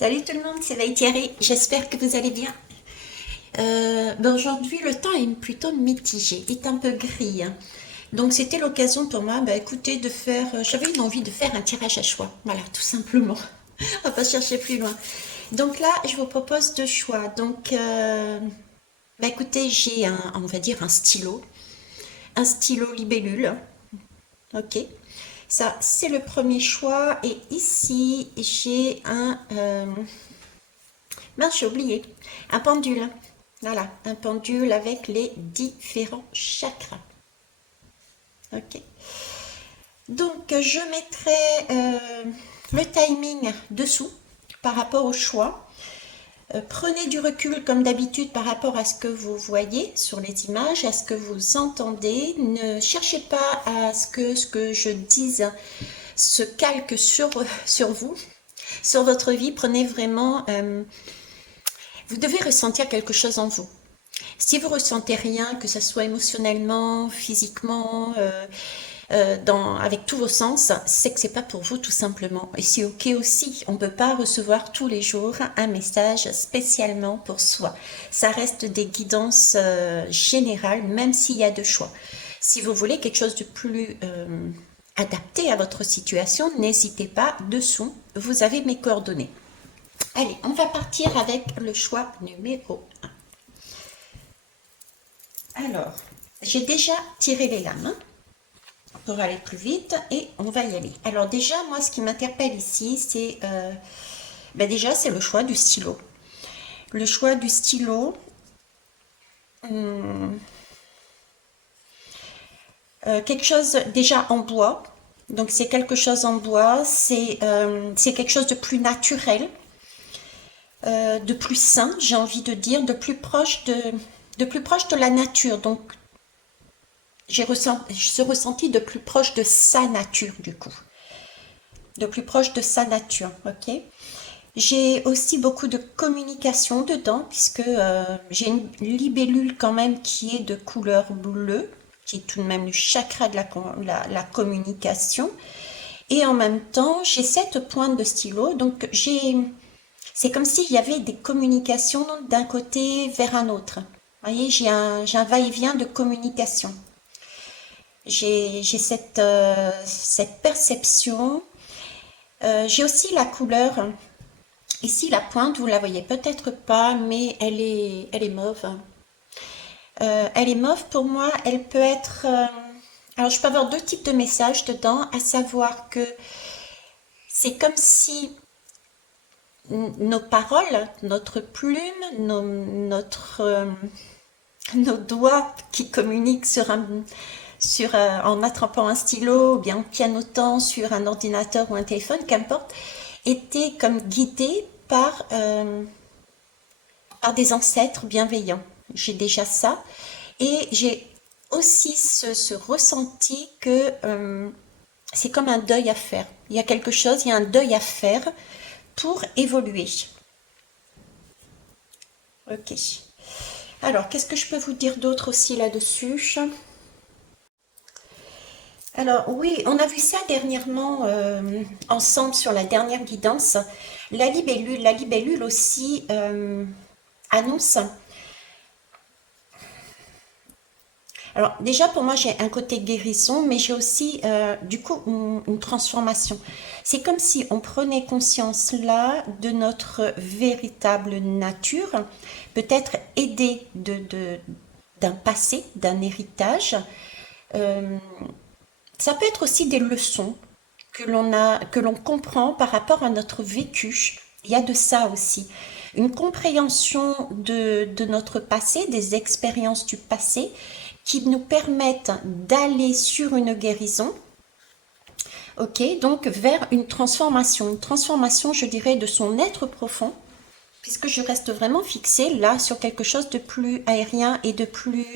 Salut tout le monde, c'est Thierry, j'espère que vous allez bien. Aujourd'hui, le temps est plutôt mitigé, il est un peu gris, hein. Donc c'était l'occasion pour moi, écoutez, de faire, j'avais une envie de faire un tirage à choix, voilà, tout simplement. On va pas chercher plus loin. Donc là, je vous propose deux choix. Donc, écoutez, j'ai on va dire un stylo libellule, ok. Ça, c'est le premier choix. Et ici, j'ai mince, j'ai oublié. Un pendule. Voilà, un pendule avec les différents chakras. Ok. Donc, je mettrai le timing dessous par rapport au choix. Prenez du recul comme d'habitude par rapport à ce que vous voyez sur les images, à ce que vous entendez. Ne cherchez pas à ce que je dise se calque sur vous, sur votre vie. Prenez vraiment... vous devez ressentir quelque chose en vous. Si vous ressentez rien, que ce soit émotionnellement, physiquement, avec tous vos sens, c'est que c'est pas pour vous tout simplement. Et c'est ok aussi. On ne peut pas recevoir tous les jours un message spécialement pour soi. Ça reste des guidances générales, même s'il y a deux choix. Si vous voulez quelque chose de plus adapté à votre situation, n'hésitez pas. Dessous, vous avez mes coordonnées. Allez, on va partir avec le choix numéro 1. Alors, j'ai déjà tiré les lames pour aller plus vite et on va y aller. Alors déjà, moi, ce qui m'interpelle ici, c'est déjà, c'est le choix du stylo. Le choix du stylo, quelque chose déjà en bois. Donc c'est quelque chose en bois, c'est quelque chose de plus naturel, de plus sain, j'ai envie de dire, de plus proche de la nature. Donc j'ai ce ressenti de plus proche de sa nature du coup. De plus proche de sa nature, ok. J'ai aussi beaucoup de communication dedans, puisque j'ai une libellule quand même qui est de couleur bleue, qui est tout de même le chakra de la communication. Et en même temps, j'ai 7 pointes de stylo, donc c'est comme s'il y avait des communications d'un côté vers un autre. Vous voyez, j'ai un va-et-vient de communication. J'ai cette perception. J'ai aussi la couleur. Ici, la pointe, vous la voyez peut-être pas, mais elle est mauve. Elle est mauve pour moi. Elle peut être. Alors, je peux avoir deux types de messages dedans, à savoir que c'est comme si nos paroles, notre plume, nos doigts qui communiquent en attrapant un stylo ou bien en pianotant sur un ordinateur ou un téléphone, qu'importe, étaient comme guidés par des ancêtres bienveillants. J'ai déjà ça. Et j'ai aussi ce ressenti que c'est comme un deuil à faire. Il y a quelque chose, il y a un deuil à faire pour évoluer. Ok. Alors, qu'est-ce que je peux vous dire d'autre aussi là-dessus? Alors oui, on a vu ça dernièrement ensemble sur la dernière guidance. La libellule aussi annonce. Alors déjà pour moi j'ai un côté guérison, mais j'ai aussi du coup une transformation. C'est comme si on prenait conscience là de notre véritable nature, peut-être aidé d'un passé, d'un héritage. Euh, Ça peut être aussi des leçons que l'on comprend par rapport à notre vécu. Il y a de ça aussi. Une compréhension de notre passé, des expériences du passé qui nous permettent d'aller sur une guérison, ok, donc vers une transformation, je dirais, de son être profond, puisque je reste vraiment fixée là sur quelque chose de plus aérien et de plus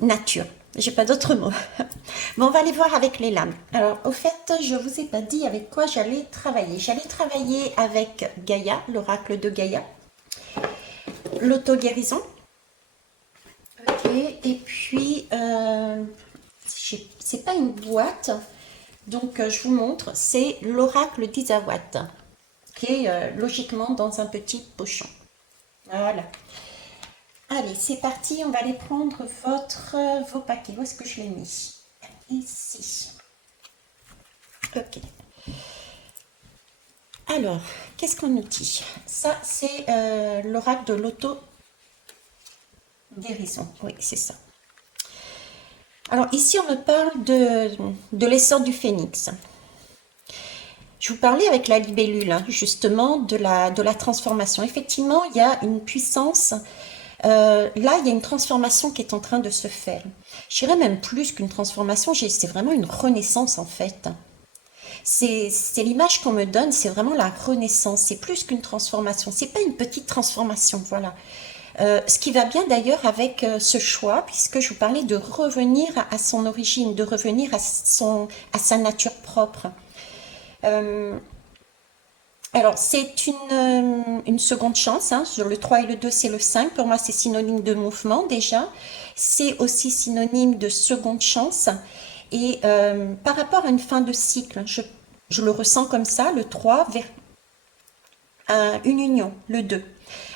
nature. J'ai pas d'autre mot. Bon, on va aller voir avec les lames. Alors, au fait, je vous ai pas dit avec quoi j'allais travailler. J'allais travailler avec Gaïa, l'oracle de Gaïa, l'auto-guérison. Ok, et puis, c'est pas une boîte, donc je vous montre, c'est l'oracle d'Isawat. qui est logiquement dans un petit pochon. Voilà. Allez, c'est parti, on va aller prendre vos paquets. Où est-ce que je l'ai mis? Ici. Ok. Alors, qu'est-ce qu'on nous dit? Ça, c'est l'oracle de l'auto-guérison. Oui, c'est ça. Alors, ici, on me parle de l'essor du phénix. Je vous parlais avec la libellule, hein, justement, de la transformation. Effectivement, il y a une puissance. Là, il y a une transformation qui est en train de se faire. Je dirais même plus qu'une transformation, c'est vraiment une renaissance, en fait. C'est l'image qu'on me donne, c'est vraiment la renaissance. C'est plus qu'une transformation. C'est pas une petite transformation, voilà. Ce qui va bien d'ailleurs avec ce choix, puisque je vous parlais de revenir à son origine, de revenir à sa nature propre. Alors, c'est une seconde chance, hein. Sur le 3 et le 2, c'est le 5. Pour moi, c'est synonyme de mouvement déjà. C'est aussi synonyme de seconde chance. Et par rapport à une fin de cycle, je le ressens comme ça, le 3 vers une union, le 2.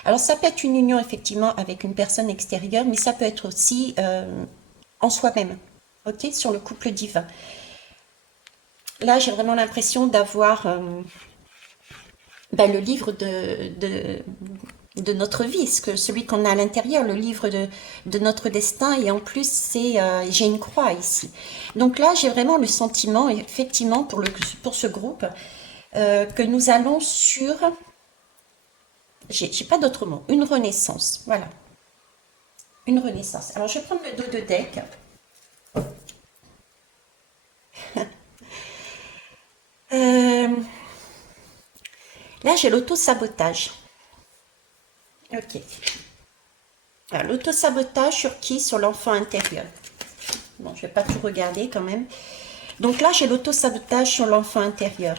Alors, ça peut être une union effectivement avec une personne extérieure, mais ça peut être aussi en soi-même, ok, sur le couple divin. Là, j'ai vraiment l'impression d'avoir le livre de notre vie, celui qu'on a à l'intérieur, le livre de notre destin, et en plus, j'ai une croix ici. Donc là, j'ai vraiment le sentiment, effectivement, pour ce groupe, que nous allons sur, j'ai pas d'autre mot, une renaissance, voilà, une renaissance. Alors, je vais prendre le dos de deck. Là, j'ai l'auto-sabotage. Ok. Alors, l'auto-sabotage sur qui? Sur l'enfant intérieur. Bon, je vais pas tout regarder quand même. Donc là, j'ai l'auto-sabotage sur l'enfant intérieur.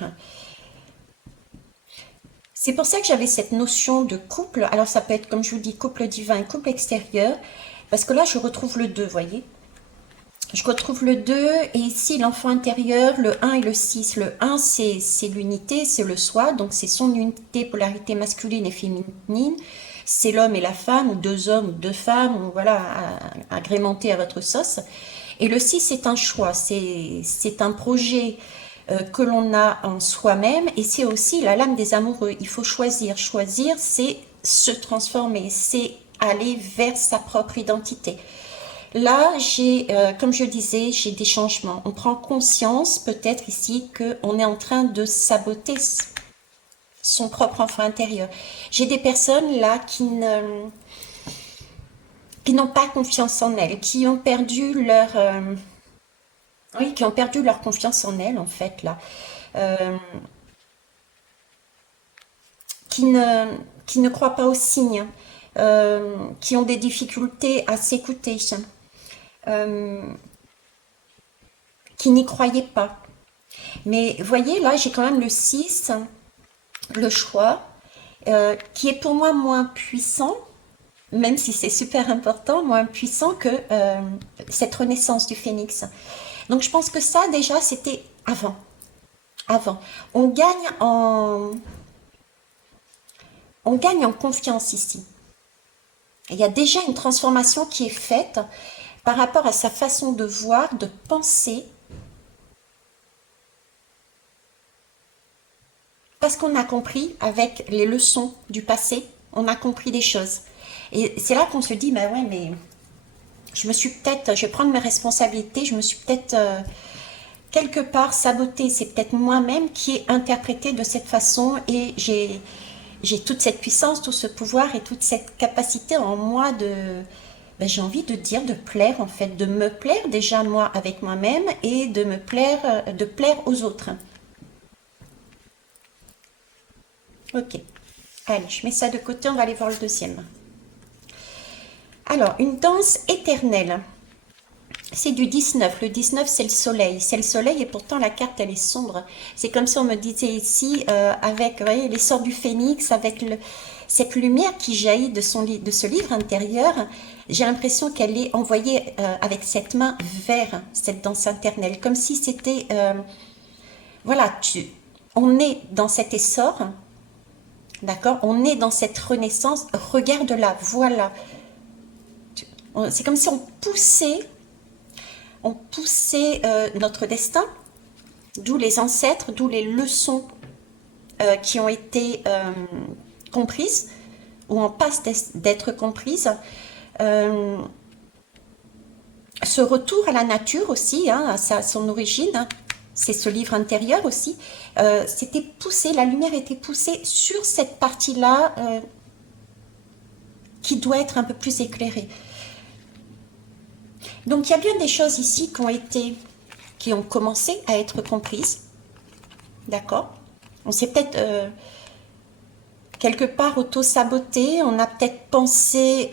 C'est pour ça que j'avais cette notion de couple. Alors, ça peut être, comme je vous dis, couple divin et couple extérieur. Parce que là, je retrouve le 2, voyez. Je retrouve le 2 et ici l'enfant intérieur, le 1 et le 6. Le 1, c'est l'unité, c'est le soi, donc c'est son unité, polarité masculine et féminine. C'est l'homme et la femme, ou deux hommes ou deux femmes, ou voilà, agrémenté à votre sauce. Et le 6, c'est un choix, c'est un projet que l'on a en soi-même, et c'est aussi la lame des amoureux. Il faut choisir. Choisir, c'est se transformer, c'est aller vers sa propre identité. Là, comme je disais, j'ai des changements. On prend conscience peut-être ici qu'on est en train de saboter son propre enfant intérieur. J'ai des personnes là qui n'ont pas confiance en elles, qui ont perdu qui ont perdu leur confiance en elles en fait là, Euh, qui ne, qui ne croient pas aux signes, qui ont des difficultés à s'écouter, euh, qui n'y croyaient pas. Mais voyez, là, j'ai quand même le 6, le choix, qui est pour moi moins puissant, même si c'est super important, moins puissant que cette renaissance du phénix. Donc je pense que ça, déjà, c'était avant. Avant. On gagne en, on gagne en confiance ici. Il y a déjà une transformation qui est faite par rapport à sa façon de voir, de penser, parce qu'on a compris avec les leçons du passé, on a compris des choses. Et c'est là qu'on se dit, bah ouais, mais je vais prendre mes responsabilités, je me suis peut-être quelque part sabotée. C'est peut-être moi-même qui ai interprété de cette façon et j'ai toute cette puissance, tout ce pouvoir et toute cette capacité en moi j'ai envie de dire, de plaire en fait, de me plaire déjà moi avec moi-même et de plaire aux autres. Ok, allez, je mets ça de côté, on va aller voir le deuxième. Alors, une danse éternelle. C'est du 19. Le 19, c'est le soleil. C'est le soleil et pourtant la carte, elle est sombre. C'est comme si on me disait ici, avec vous voyez, l'essor du phénix, avec cette lumière qui jaillit de ce livre intérieur. J'ai l'impression qu'elle est envoyée avec cette main vers cette danse éternelle. Comme si c'était... voilà, on est dans cet essor D'accord? On est dans cette renaissance. Regarde-la, voilà. C'est comme si on poussait notre destin, d'où les ancêtres, d'où les leçons qui ont été comprises, ou en passe d'être comprises. Ce retour à la nature aussi, hein, à son origine, hein, c'est ce livre intérieur aussi, c'était poussé, la lumière était poussée sur cette partie-là qui doit être un peu plus éclairée. Donc il y a bien des choses ici qui ont commencé à être comprises, d'accord? On s'est peut-être quelque part auto-saboté, on a peut-être pensé...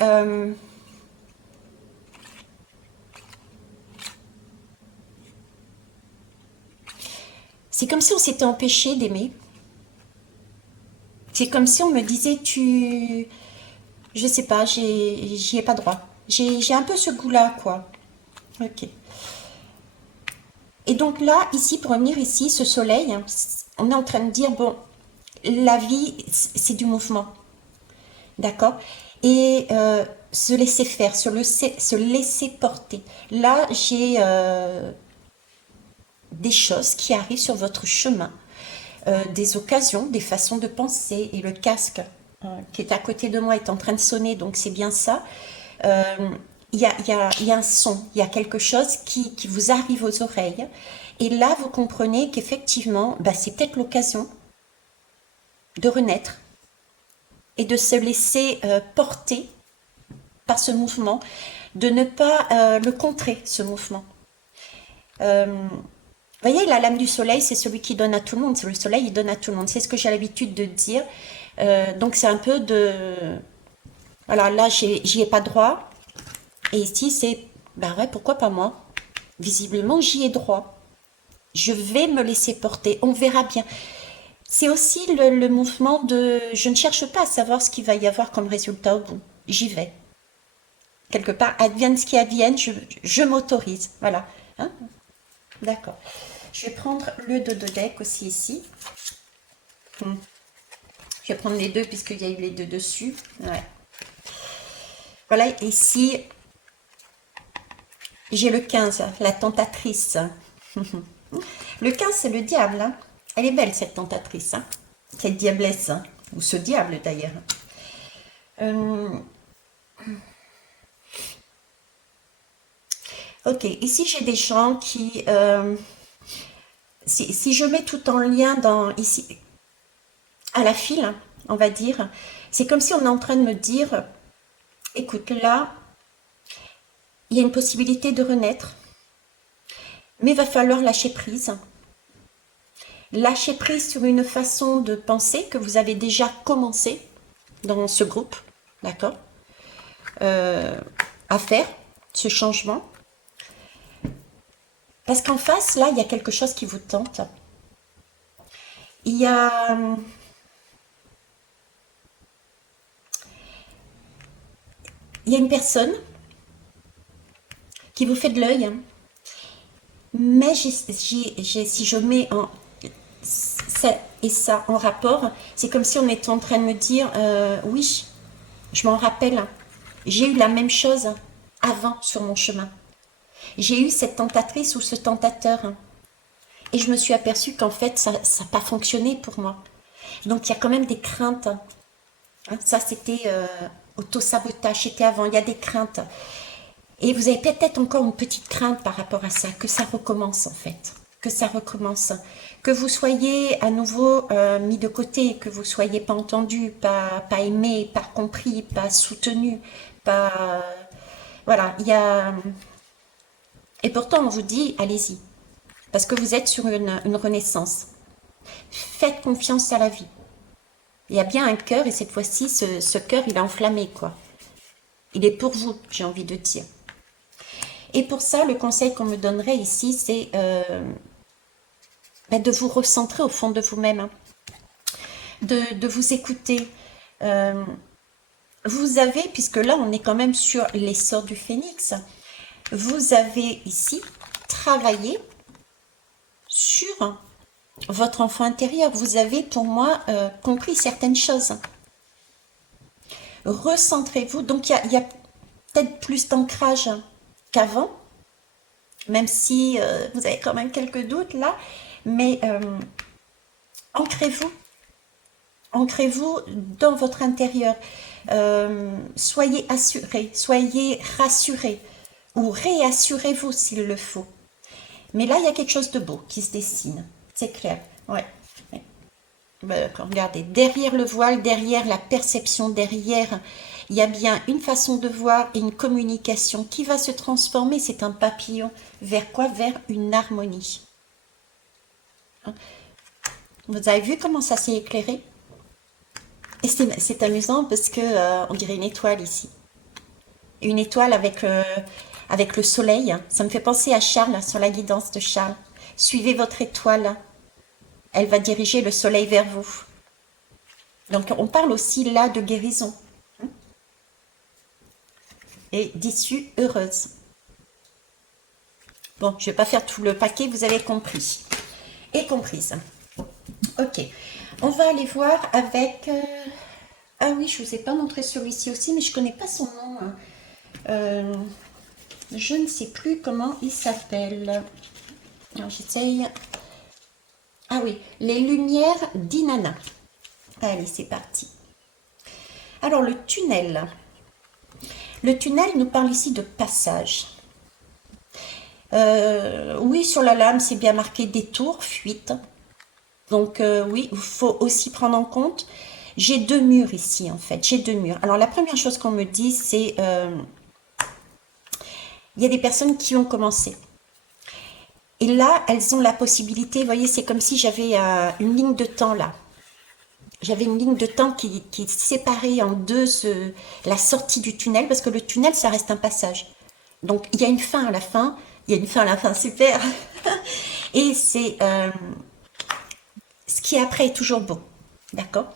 c'est comme si on s'était empêché d'aimer. C'est comme si on me disait, je sais pas, j'y ai pas droit. J'ai un peu ce goût-là, quoi. Ok. Et donc là, ici, pour revenir ici, ce soleil, hein, on est en train de dire, bon, la vie, c'est du mouvement. D'accord? Et se laisser faire, se laisser porter. Là, j'ai des choses qui arrivent sur votre chemin, des occasions, des façons de penser. Et le casque qui est à côté de moi est en train de sonner, donc c'est bien ça. Il y a un son, il y a quelque chose qui vous arrive aux oreilles. Et là, vous comprenez qu'effectivement, bah, c'est peut-être l'occasion de renaître et de se laisser porter par ce mouvement, de ne pas le contrer, ce mouvement. Vous voyez, la lame du soleil, c'est celui qui donne à tout le monde. C'est le soleil, il donne à tout le monde. C'est ce que j'ai l'habitude de dire. Donc, c'est un peu de... Voilà, là, j'y ai pas droit. Et ici, c'est... Ben ouais, pourquoi pas moi? Visiblement, j'y ai droit. Je vais me laisser porter. On verra bien. C'est aussi le mouvement de... Je ne cherche pas à savoir ce qu'il va y avoir comme résultat au bout. J'y vais. Quelque part, advienne ce qui advienne, je m'autorise. Voilà. Hein? D'accord. Je vais prendre le dodo deck aussi ici. Je vais prendre les deux puisqu'il y a eu les deux dessus. Ouais. Voilà, ici, j'ai le 15, la tentatrice. Le 15, c'est le diable. Hein. Elle est belle, cette tentatrice. Hein. Cette diablesse. Hein. Ou ce diable, d'ailleurs. Ok, ici, j'ai des gens qui... si je mets tout en lien ici, à la file, on va dire, c'est comme si on est en train de me dire, écoute, là, il y a une possibilité de renaître, mais il va falloir lâcher prise. Lâcher prise sur une façon de penser que vous avez déjà commencé dans ce groupe, d'accord, à faire ce changement. Parce qu'en face, là, il y a quelque chose qui vous tente. Il y a... Il y a une personne qui vous fait de l'œil, mais si je mets ça et ça en rapport, c'est comme si on était en train de me dire, oui, je m'en rappelle, j'ai eu la même chose avant sur mon chemin. J'ai eu cette tentatrice ou ce tentateur. Et je me suis aperçue qu'en fait, ça n'a pas fonctionné pour moi. Donc, il y a quand même des craintes. Hein, ça, c'était auto-sabotage, c'était avant. Il y a des craintes. Et vous avez peut-être encore une petite crainte par rapport à ça, que ça recommence en fait. Que ça recommence. Que vous soyez à nouveau mis de côté, que vous ne soyez pas entendu, pas aimé, pas compris, pas soutenu, pas... Voilà, il y a... Et pourtant, on vous dit, allez-y. Parce que vous êtes sur une renaissance. Faites confiance à la vie. Il y a bien un cœur, et cette fois-ci, ce cœur, il est enflammé, quoi. Il est pour vous, j'ai envie de dire. Et pour ça, le conseil qu'on me donnerait ici, c'est de vous recentrer au fond de vous-même. Hein. De vous écouter. Vous avez, puisque là, on est quand même sur l'essor du phénix, vous avez ici travaillé sur votre enfant intérieur. Vous avez, pour moi, compris certaines choses. Recentrez-vous. Donc, il y a peut-être plus d'ancrage qu'avant, même si vous avez quand même quelques doutes là. Mais ancrez-vous. Ancrez-vous dans votre intérieur. Soyez assurés, soyez rassurés ou réassurez-vous s'il le faut. Mais là, il y a quelque chose de beau qui se dessine. C'est clair. Ouais. Ouais. Regardez, derrière le voile, derrière la perception, derrière, il y a bien une façon de voir et une communication qui va se transformer. C'est un papillon. Vers quoi? Vers une harmonie. Hein. Vous avez vu comment ça s'est éclairé? Et c'est amusant parce que on dirait une étoile ici. Une étoile avec le soleil. Ça me fait penser à Charles, sur la guidance de Charles. Suivez votre étoile. Elle va diriger le soleil vers vous. Donc on parle aussi là de guérison. Et d'issue heureuse. Bon, je ne vais pas faire tout le paquet, vous avez compris. Et comprise. Ok. On va aller voir avec... Ah oui, je ne vous ai pas montré celui-ci aussi, mais je ne connais pas son nom. Hein. Je ne sais plus comment il s'appelle. Alors j'essaye. Ah oui, les lumières d'Inanna. Allez, c'est parti. Alors le tunnel. Le tunnel nous parle ici de passage. Oui, sur la lame, c'est bien marqué détour, fuite. Donc oui, il faut aussi prendre en compte. J'ai deux murs ici, en fait. J'ai deux murs. Alors la première chose qu'on me dit, c'est... il y a des personnes qui ont commencé. Et là, elles ont la possibilité, vous voyez, c'est comme si j'avais une ligne de temps là. J'avais une ligne de temps qui séparait en deux la sortie du tunnel, parce que le tunnel, ça reste un passage. Donc, il y a une fin à la fin. Il y a une fin à la fin, super. Et c'est... ce qui est après est toujours beau. D'accord?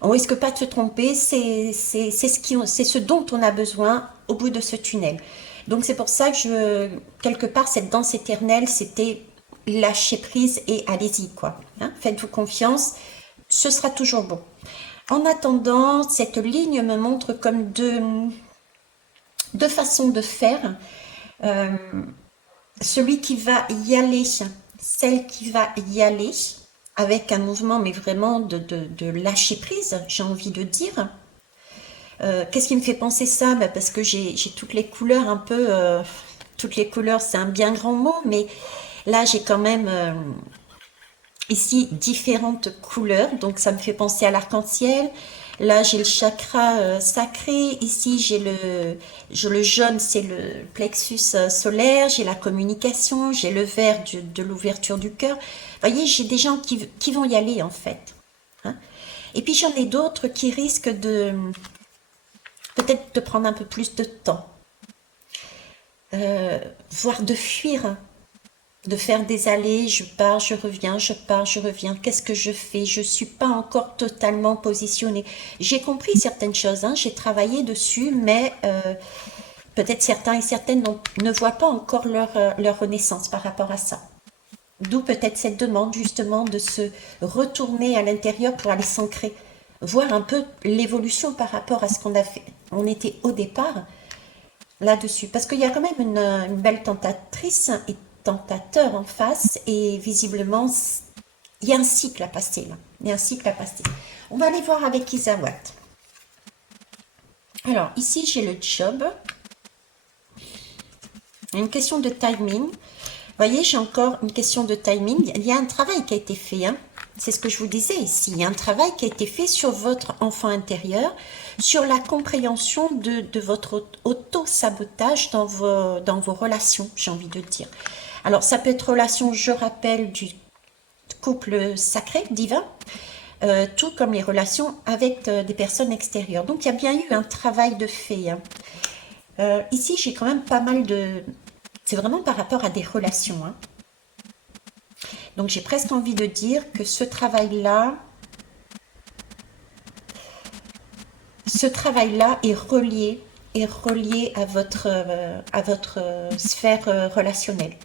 On risque pas de se tromper. C'est ce dont on a besoin au bout de ce tunnel. Donc, c'est pour ça que quelque part, cette danse éternelle, c'était lâcher prise et allez-y, quoi. Hein? Faites-vous confiance. Ce sera toujours bon. En attendant, cette ligne me montre comme deux façons de faire. Celui qui va y aller, celle qui va y aller, avec un mouvement, mais vraiment de lâcher prise, j'ai envie de dire. Qu'est-ce qui me fait penser ça? Parce que j'ai toutes les couleurs un peu... toutes les couleurs, c'est un bien grand mot, mais là, j'ai quand même... ici différentes couleurs, donc ça me fait penser à l'arc-en-ciel. Là, j'ai le chakra sacré. Ici, j'ai le jaune, c'est le plexus solaire. J'ai la communication. J'ai le vert de l'ouverture du cœur. Vous voyez, j'ai des gens qui vont y aller, en fait. Hein. Et puis, j'en ai d'autres qui risquent peut-être de prendre un peu plus de temps. Voire de fuir, de faire des allées, je pars, je reviens, je pars, je reviens. Qu'est-ce que je fais? Je ne suis pas encore totalement positionnée. J'ai compris certaines choses, hein, j'ai travaillé dessus, mais peut-être certains et certaines ne voient pas encore leur renaissance par rapport à ça. D'où peut-être cette demande justement de se retourner à l'intérieur pour aller s'ancrer, voir un peu l'évolution par rapport à ce qu'on a fait. On était au départ là-dessus, parce qu'il y a quand même une belle tentatrice et tentateur en face, et visiblement, il y a un cycle à passer là. Il y a un cycle à passer. On va aller voir avec Isawat. Alors, ici, j'ai le job. Une question de timing. Vous voyez, j'ai encore une question de timing. Il y a un travail qui a été fait. Hein. C'est ce que je vous disais ici. Il y a un travail qui a été fait sur votre enfant intérieur, sur la compréhension de votre auto-sabotage dans vos relations, j'ai envie de dire. Alors, ça peut être relation, je rappelle, du couple sacré, divin, tout comme les relations avec des personnes extérieures. Donc, il y a bien eu un travail de fait. Hein. Ici, j'ai quand même pas mal de... C'est vraiment par rapport à des relations. Hein. Donc, j'ai presque envie de dire que ce travail-là est relié à votre sphère relationnelle.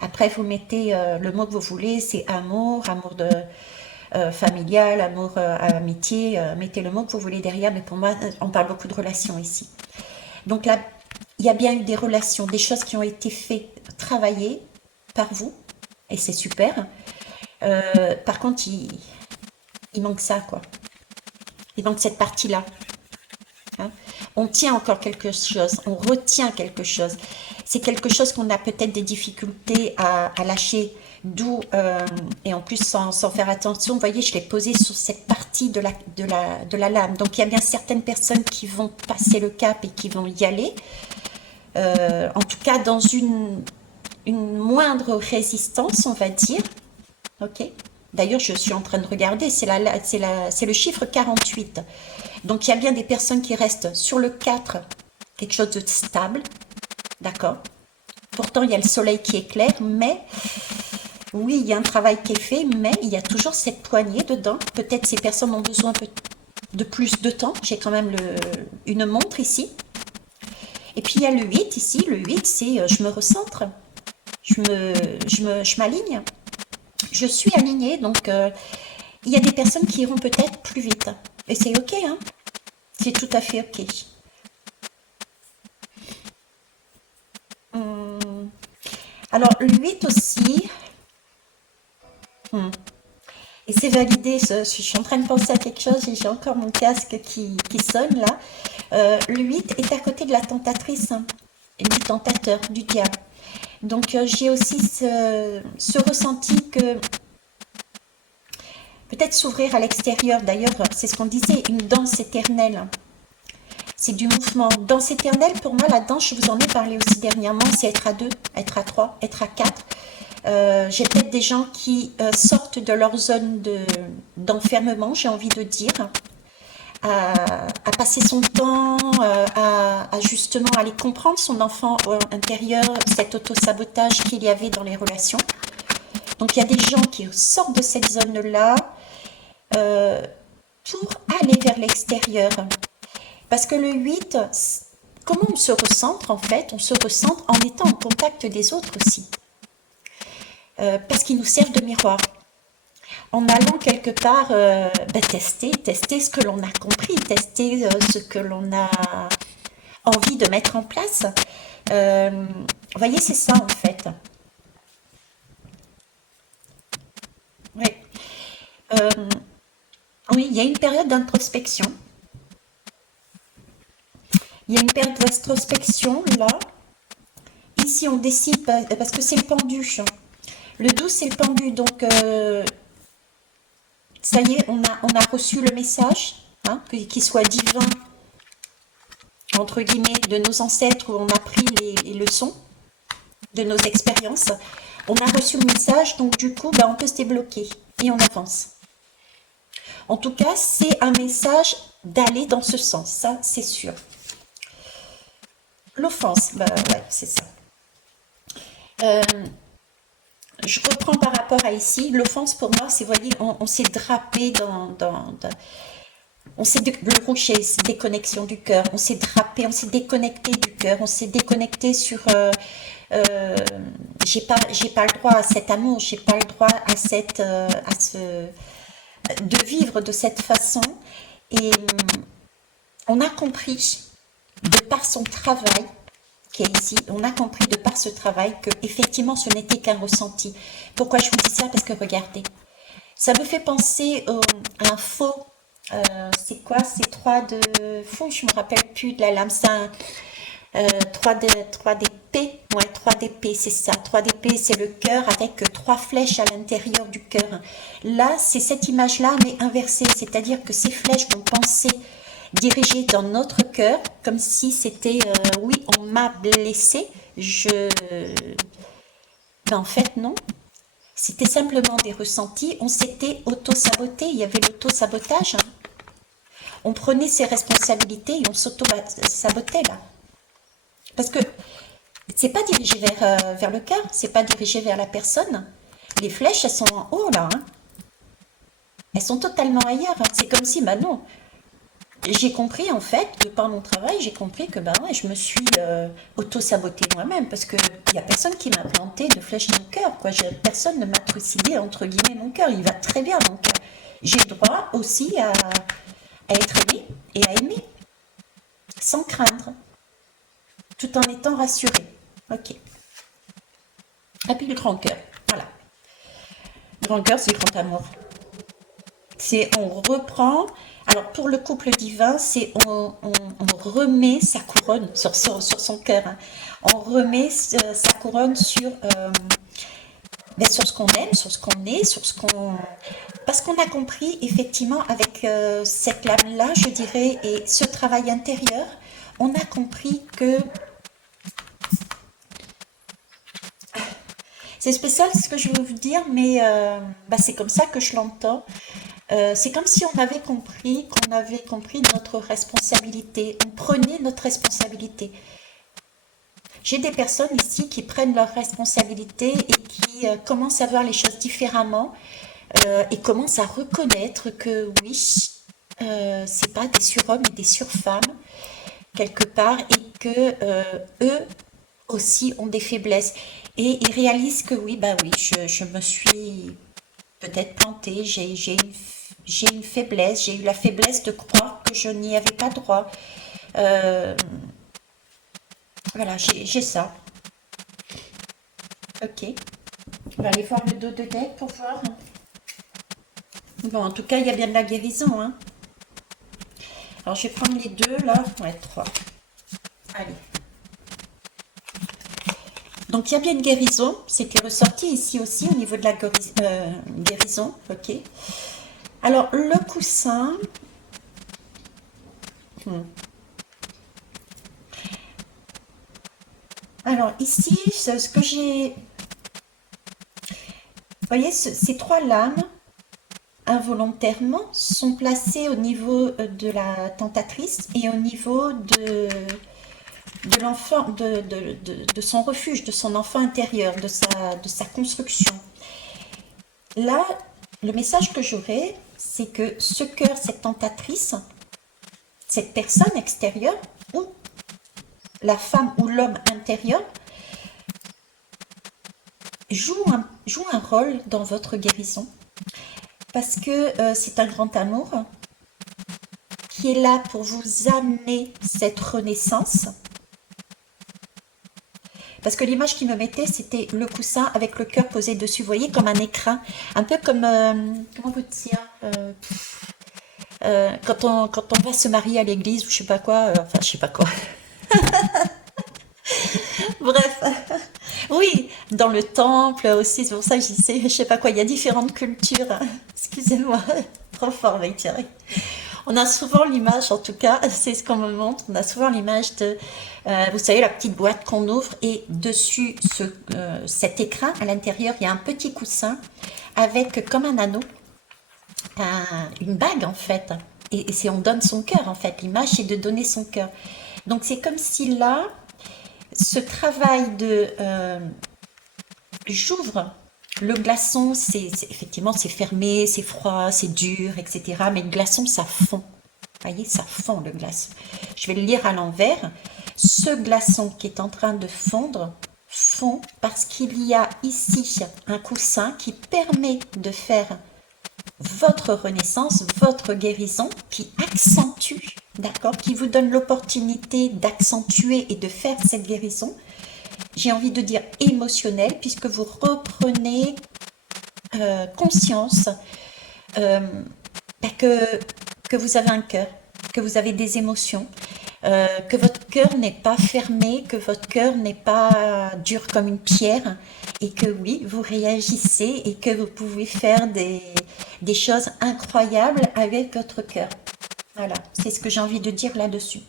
Après, vous mettez le mot que vous voulez, c'est amour, amour de familial, amour, amitié, mettez le mot que vous voulez derrière, mais pour moi, on parle beaucoup de relations ici. Donc là, il y a bien eu des relations, des choses qui ont été faites, travaillées par vous, et c'est super. Par contre, il manque ça, quoi. Il manque cette partie-là. Hein. On tient encore quelque chose, on retient quelque chose. C'est quelque chose qu'on a peut-être des difficultés à lâcher, d'où, et en plus sans faire attention, vous voyez, je l'ai posé sur cette partie de la lame. Donc il y a bien certaines personnes qui vont passer le cap et qui vont y aller, en tout cas dans une moindre résistance, on va dire. Ok. D'ailleurs, je suis en train de regarder, c'est le chiffre 48. Donc, il y a bien des personnes qui restent sur le 4, quelque chose de stable, d'accord. Pourtant, il y a le soleil qui éclaire, mais oui, il y a un travail qui est fait, mais il y a toujours cette poignée dedans. Peut-être ces personnes ont besoin de plus de temps. J'ai quand même une montre ici. Et puis, il y a le 8 ici. Le 8, c'est je me recentre, je m'aligne. Je suis alignée, donc il y a des personnes qui iront peut-être plus vite. Et c'est ok, hein? C'est tout à fait ok. Hum. Alors, le 8 aussi, hum. Et c'est validé, je suis en train de penser à quelque chose et j'ai encore mon casque qui sonne là. Le 8 est à côté de la tentatrice, hein, et du tentateur, du diable. Donc j'ai aussi ce ressenti que peut-être s'ouvrir à l'extérieur, d'ailleurs, c'est ce qu'on disait, une danse éternelle. C'est du mouvement. Danse éternelle, pour moi, la danse, je vous en ai parlé aussi dernièrement, c'est être à deux, être à trois, être à quatre. J'ai peut-être des gens qui sortent de leur zone d'enfermement, j'ai envie de dire, à passer son temps, à justement aller comprendre son enfant intérieur, cet auto-sabotage qu'il y avait dans les relations. Donc il y a des gens qui sortent de cette zone-là pour aller vers l'extérieur. Parce que le 8, comment on se recentre en fait? On se recentre en étant en contact des autres aussi. Parce qu'ils nous servent de miroir. En allant quelque part tester ce que l'on a compris, tester ce que l'on a envie de mettre en place. Vous voyez, c'est ça en fait. Oui. Oui, il y a une période d'introspection. Il y a une période d'introspection là. Ici, on décide, parce que c'est le pendu. Le 12, c'est le pendu. Donc, ça y est, on a reçu le message, hein, qu'il soit divin, entre guillemets, de nos ancêtres où on a pris les leçons de nos expériences. On a reçu le message, donc du coup, on peut se débloquer et on avance. En tout cas, c'est un message d'aller dans ce sens, ça c'est sûr. L'offense, ouais, c'est ça. Je reprends par rapport à ici. L'offense pour moi, c'est, vous voyez, on s'est drapé on s'est le rocher, c'est déconnexion du cœur. On s'est drapé, on s'est déconnecté du cœur. On s'est déconnecté sur. J'ai pas le droit à cet amour. J'ai pas le droit à de vivre de cette façon. Et on a compris de par son travail qui est ici, on a compris de par ce travail que effectivement ce n'était qu'un ressenti. Pourquoi je vous dis ça? Parce que regardez, ça me fait penser à un faux, c'est quoi? C'est 3 de fou, je me rappelle plus de la lame, c'est un 3 d'épée, ouais, 3 d'épée, c'est ça, 3 d'épée, c'est le cœur avec 3 flèches à l'intérieur du cœur. Là, c'est cette image-là, mais inversée, c'est-à-dire que ces flèches vont penser dirigé dans notre cœur, comme si c'était, oui, on m'a blessé, en fait, non. C'était simplement des ressentis, on s'était auto-saboté, il y avait l'auto-sabotage. Hein. On prenait ses responsabilités et on s'auto-sabotait, là. Parce que c'est pas dirigé vers le cœur, c'est pas dirigé vers la personne. Les flèches, elles sont en haut, là. Hein. Elles sont totalement ailleurs. Hein. C'est comme si, non, j'ai compris en fait, de par mon travail, j'ai compris que ben, ouais, je me suis auto-sabotée moi-même parce qu'il n'y a personne qui m'a planté de flèche dans le cœur. Quoi. Personne ne m'a trucidé entre guillemets mon cœur. Il va très bien mon cœur. J'ai le droit aussi à être aimée et à aimer sans craindre, tout en étant rassurée. Ok. Et puis le grand cœur. Voilà. Le grand cœur, c'est le grand amour. C'est on reprend. Alors pour le couple divin, c'est on remet sa couronne sur son cœur. Hein. On remet sa couronne sur ce qu'on aime, sur ce qu'on est, sur ce qu'on... Parce qu'on a compris, effectivement, avec cette lame-là, je dirais, et ce travail intérieur, on a compris que... C'est spécial ce que je veux vous dire, mais c'est comme ça que je l'entends. C'est comme si on avait compris qu'on avait compris notre responsabilité. On prenait notre responsabilité. J'ai des personnes ici qui prennent leur responsabilité et qui commencent à voir les choses différemment et commencent à reconnaître que oui, c'est pas des surhommes et des surfemmes quelque part et que eux aussi ont des faiblesses. Et ils réalisent que oui, je me suis peut-être plantée, j'ai une faiblesse, j'ai eu la faiblesse de croire que je n'y avais pas droit. Voilà, j'ai ça. Ok. On va aller voir le dos de deck pour voir. Bon, en tout cas, il y a bien de la guérison. Hein. Alors, je vais prendre les deux, là. Ouais, trois. Allez. Donc, il y a bien une guérison. C'était ressorti ici aussi au niveau de la guérison. Ok. Alors, le coussin. Alors, ici, ce que j'ai... Vous voyez, ces trois lames, involontairement, sont placées au niveau de la tentatrice et au niveau de l'enfant, de son refuge, de son enfant intérieur, de sa construction. Là, le message que j'aurais, c'est que ce cœur, cette tentatrice, cette personne extérieure, ou la femme ou l'homme intérieur, joue un rôle dans votre guérison. Parce que c'est un grand amour qui est là pour vous amener cette renaissance. Parce que l'image qu'il me mettait, c'était le coussin avec le cœur posé dessus, vous voyez, comme un écrin. Un peu comme, comment vous dire, quand on va se marier à l'église ou je sais pas quoi, enfin je sais pas quoi. Bref, oui, dans le temple aussi, c'est pour ça que je sais pas quoi, il y a différentes cultures. Hein. Excusez-moi, trop fort avec Thierry. On a souvent l'image, en tout cas, c'est ce qu'on me montre, on a souvent l'image de, vous savez, la petite boîte qu'on ouvre et dessus cet écrin, à l'intérieur, il y a un petit coussin avec comme un anneau, une bague en fait. Et c'est on donne son cœur en fait, l'image c'est de donner son cœur. Donc c'est comme si là, ce travail de j'ouvre le glaçon, effectivement c'est fermé, c'est froid, c'est dur, etc. Mais le glaçon ça fond. Vous voyez, ça fond le glaçon. Je vais le lire à l'envers. Ce glaçon qui est en train de fondre fond parce qu'il y a ici un coussin qui permet de faire votre renaissance, votre guérison, qui accentue, d'accord, qui vous donne l'opportunité d'accentuer et de faire cette guérison. J'ai envie de dire émotionnelle, puisque vous reprenez conscience que vous avez un cœur, que vous avez des émotions, que votre cœur n'est pas fermé, que votre cœur n'est pas dur comme une pierre, et que oui, vous réagissez et que vous pouvez faire des choses incroyables avec votre cœur. Voilà, c'est ce que j'ai envie de dire là-dessus.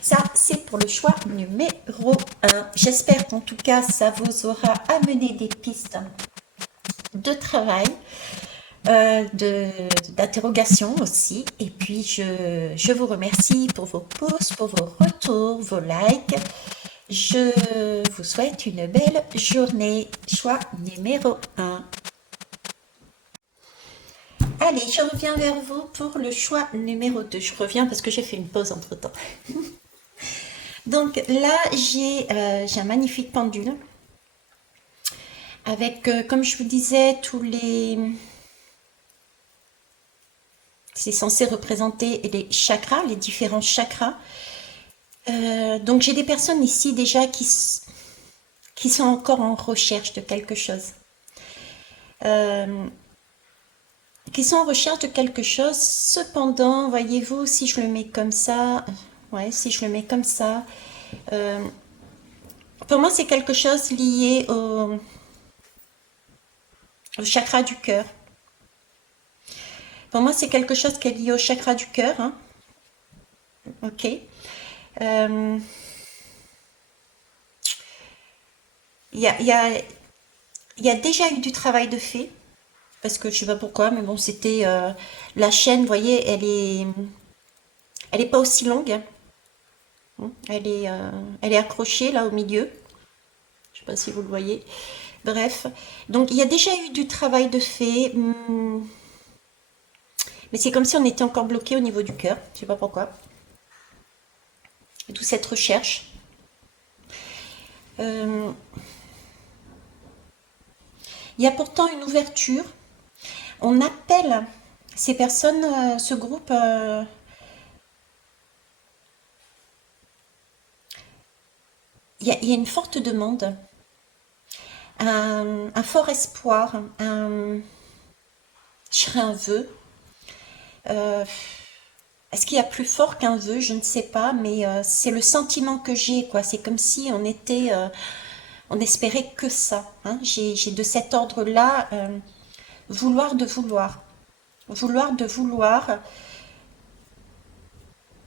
Ça, c'est pour le choix numéro 1. J'espère qu'en tout cas, ça vous aura amené des pistes de travail, d'interrogation aussi. Et puis, je vous remercie pour vos pouces, pour vos retours, vos likes. Je vous souhaite une belle journée. Choix numéro 1. Allez, je reviens vers vous pour le choix numéro 2. Je reviens parce que j'ai fait une pause entre-temps. Donc là, j'ai un magnifique pendule avec, comme je vous disais, tous les... C'est censé représenter les chakras, les différents chakras. Donc j'ai des personnes ici déjà qui sont encore en recherche de quelque chose. Euh, qui sont en recherche de quelque chose. Cependant, voyez-vous, si je le mets comme ça, ouais, si je le mets comme ça, euh, pour moi, c'est quelque chose lié au chakra du cœur. Pour moi, c'est quelque chose qui est lié au chakra du cœur. Hein. Ok. Euh, Il y a, il y a- il y a déjà eu du travail de fait, parce que je sais pas pourquoi, mais bon, c'était la chaîne, vous voyez, elle est pas aussi longue. Hein. Elle est accrochée là au milieu. Je sais pas si vous le voyez. Bref, donc il y a déjà eu du travail de fait, mais c'est comme si on était encore bloqué au niveau du cœur. Je sais pas pourquoi. Et toute cette recherche. Euh, il y a pourtant une ouverture. On appelle ces personnes, ce groupe, il y a une forte demande, un fort espoir, je dirais un vœu. Euh, Est-ce qu'il y a plus fort qu'un vœu? Je ne sais pas, mais c'est le sentiment que j'ai, quoi. C'est comme si on était, on espérait que ça. Hein. J'ai de cet ordre-là, vouloir de vouloir, vouloir de vouloir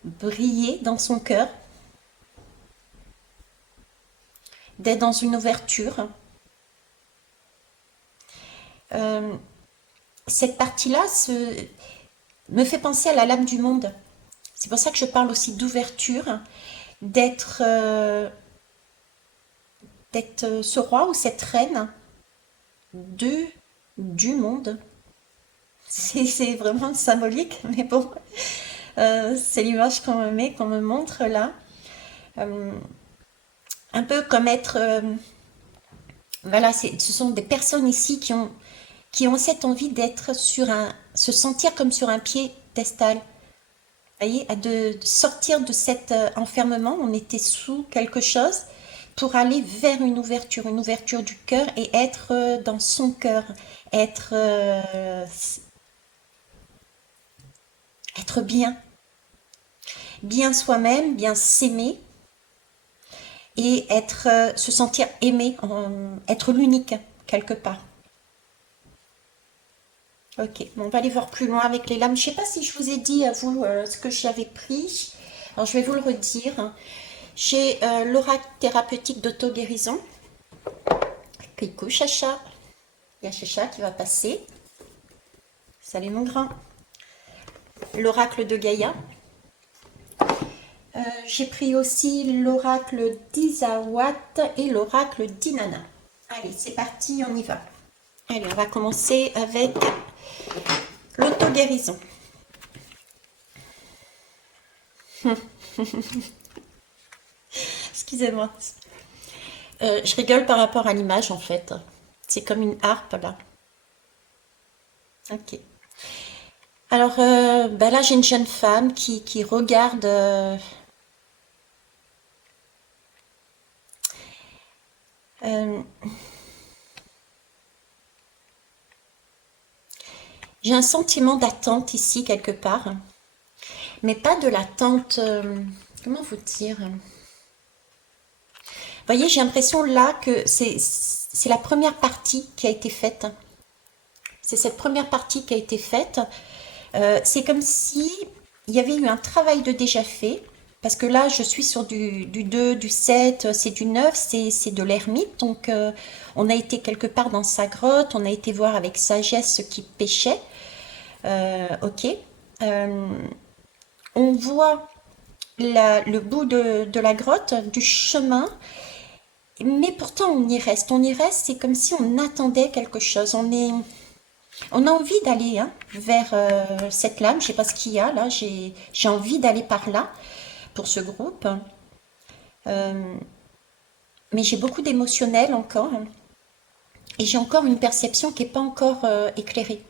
briller dans son cœur, d'être dans une ouverture. Euh, cette partie-là me fait penser à la lame du monde. C'est pour ça que je parle aussi d'ouverture, d'être d'être ce roi ou cette reine de, du monde. C'est vraiment symbolique, mais bon, c'est l'image qu'on me met, qu'on me montre là. Euh, un peu comme être... voilà, ce sont des personnes ici qui ont cette envie d'être sur un... se sentir comme sur un piédestal. Vous voyez, de sortir de cet enfermement, on était sous quelque chose, pour aller vers une ouverture du cœur et être dans son cœur, être, être bien, bien soi-même, bien s'aimer et être, se sentir aimé, être l'unique quelque part. Ok, bon, on va aller voir plus loin avec les lames. Je ne sais pas si je vous ai dit à vous ce que j'avais pris. Alors je vais vous le redire. J'ai l'oracle thérapeutique d'auto-guérison. Coucou Chacha. Il y a Chacha qui va passer. Salut mon grand. L'oracle de Gaïa. J'ai pris aussi l'oracle d'Isawat et l'oracle d'Inanna. Allez, c'est parti, on y va. Allez, on va commencer avec l'auto-guérison. Excusez-moi. Je rigole par rapport à l'image en fait. C'est comme une harpe là. Ok. Alors ben là j'ai une jeune femme qui regarde. Euh, j'ai un sentiment d'attente ici quelque part, mais pas de l'attente. Comment vous dire? Vous voyez, j'ai l'impression là que c'est la première partie qui a été faite. C'est cette première partie qui a été faite. C'est comme si il y avait eu un travail de déjà fait. Parce que là, je suis sur du 2, du 7, c'est du 9, c'est de l'ermite. Donc, on a été quelque part dans sa grotte, on a été voir avec sagesse ce qui pêchait. Ok. Euh, on voit le bout de la grotte, du chemin, mais pourtant on y reste. On y reste, c'est comme si on attendait quelque chose. On est, On a envie d'aller hein, vers cette lame. Je sais pas ce qu'il y a là. J'ai envie d'aller par là pour ce groupe. Euh, mais j'ai beaucoup d'émotionnel encore. Et j'ai encore une perception qui n'est pas encore éclairée.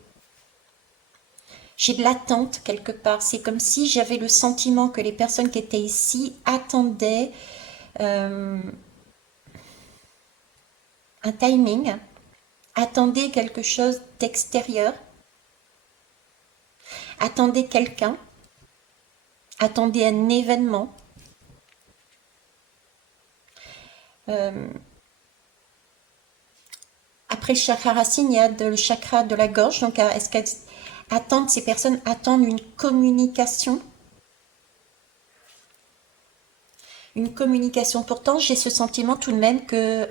J'ai de l'attente quelque part. C'est comme si j'avais le sentiment que les personnes qui étaient ici attendaient euh, un timing, attendaient quelque chose d'extérieur, attendaient quelqu'un, attendaient un événement. Euh, Après le chakra racine, il y a le chakra de la gorge. Donc, est-ce qu'elles attendent, ces personnes attendent une communication? Une communication. Pourtant, j'ai ce sentiment tout de même que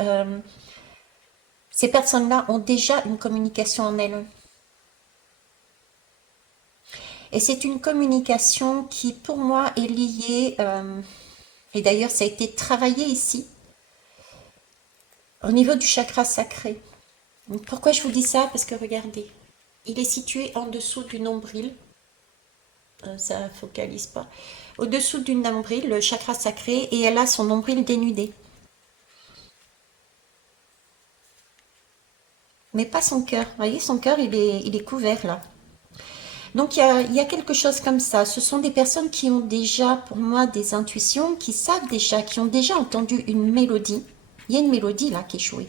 ces personnes-là ont déjà une communication en elles. Et c'est une communication qui, pour moi, est liée, et d'ailleurs, ça a été travaillé ici, au niveau du chakra sacré. Donc, pourquoi je vous dis ça? Parce que regardez, il est situé en dessous du nombril. Ça ne focalise pas. Au-dessous du nombril, le chakra sacré, et elle a son nombril dénudé. Mais pas son cœur. Vous voyez, son cœur, il est couvert là. Donc il y a quelque chose comme ça. Ce sont des personnes qui ont déjà, pour moi, des intuitions, qui savent déjà, qui ont déjà entendu une mélodie. Il y a une mélodie là qui est jouée.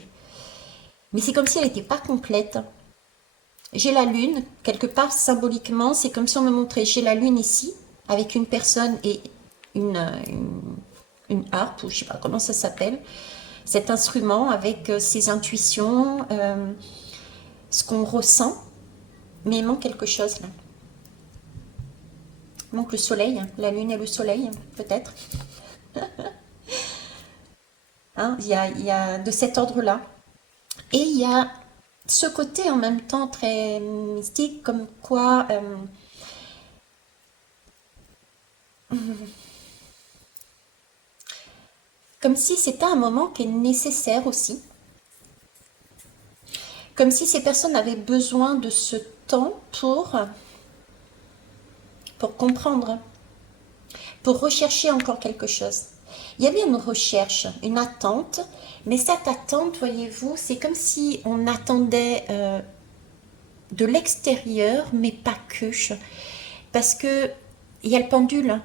Mais c'est comme si elle n'était pas complète. J'ai la lune, quelque part symboliquement, c'est comme si on me montrait, j'ai la lune ici, avec une personne et une harpe, ou je ne sais pas comment ça s'appelle, cet instrument avec ses intuitions, ce qu'on ressent, mais il manque quelque chose là. Il manque le soleil, la lune et le soleil, peut-être. Hein, il y a de cet ordre-là. Et il y a ce côté en même temps très mystique, comme quoi comme si c'était un moment qui est nécessaire aussi, comme si ces personnes avaient besoin de ce temps pour comprendre, pour rechercher encore quelque chose. Il y avait une recherche, une attente, mais cette attente, voyez-vous, c'est comme si on attendait de l'extérieur, mais pas que, parce que il y a le pendule.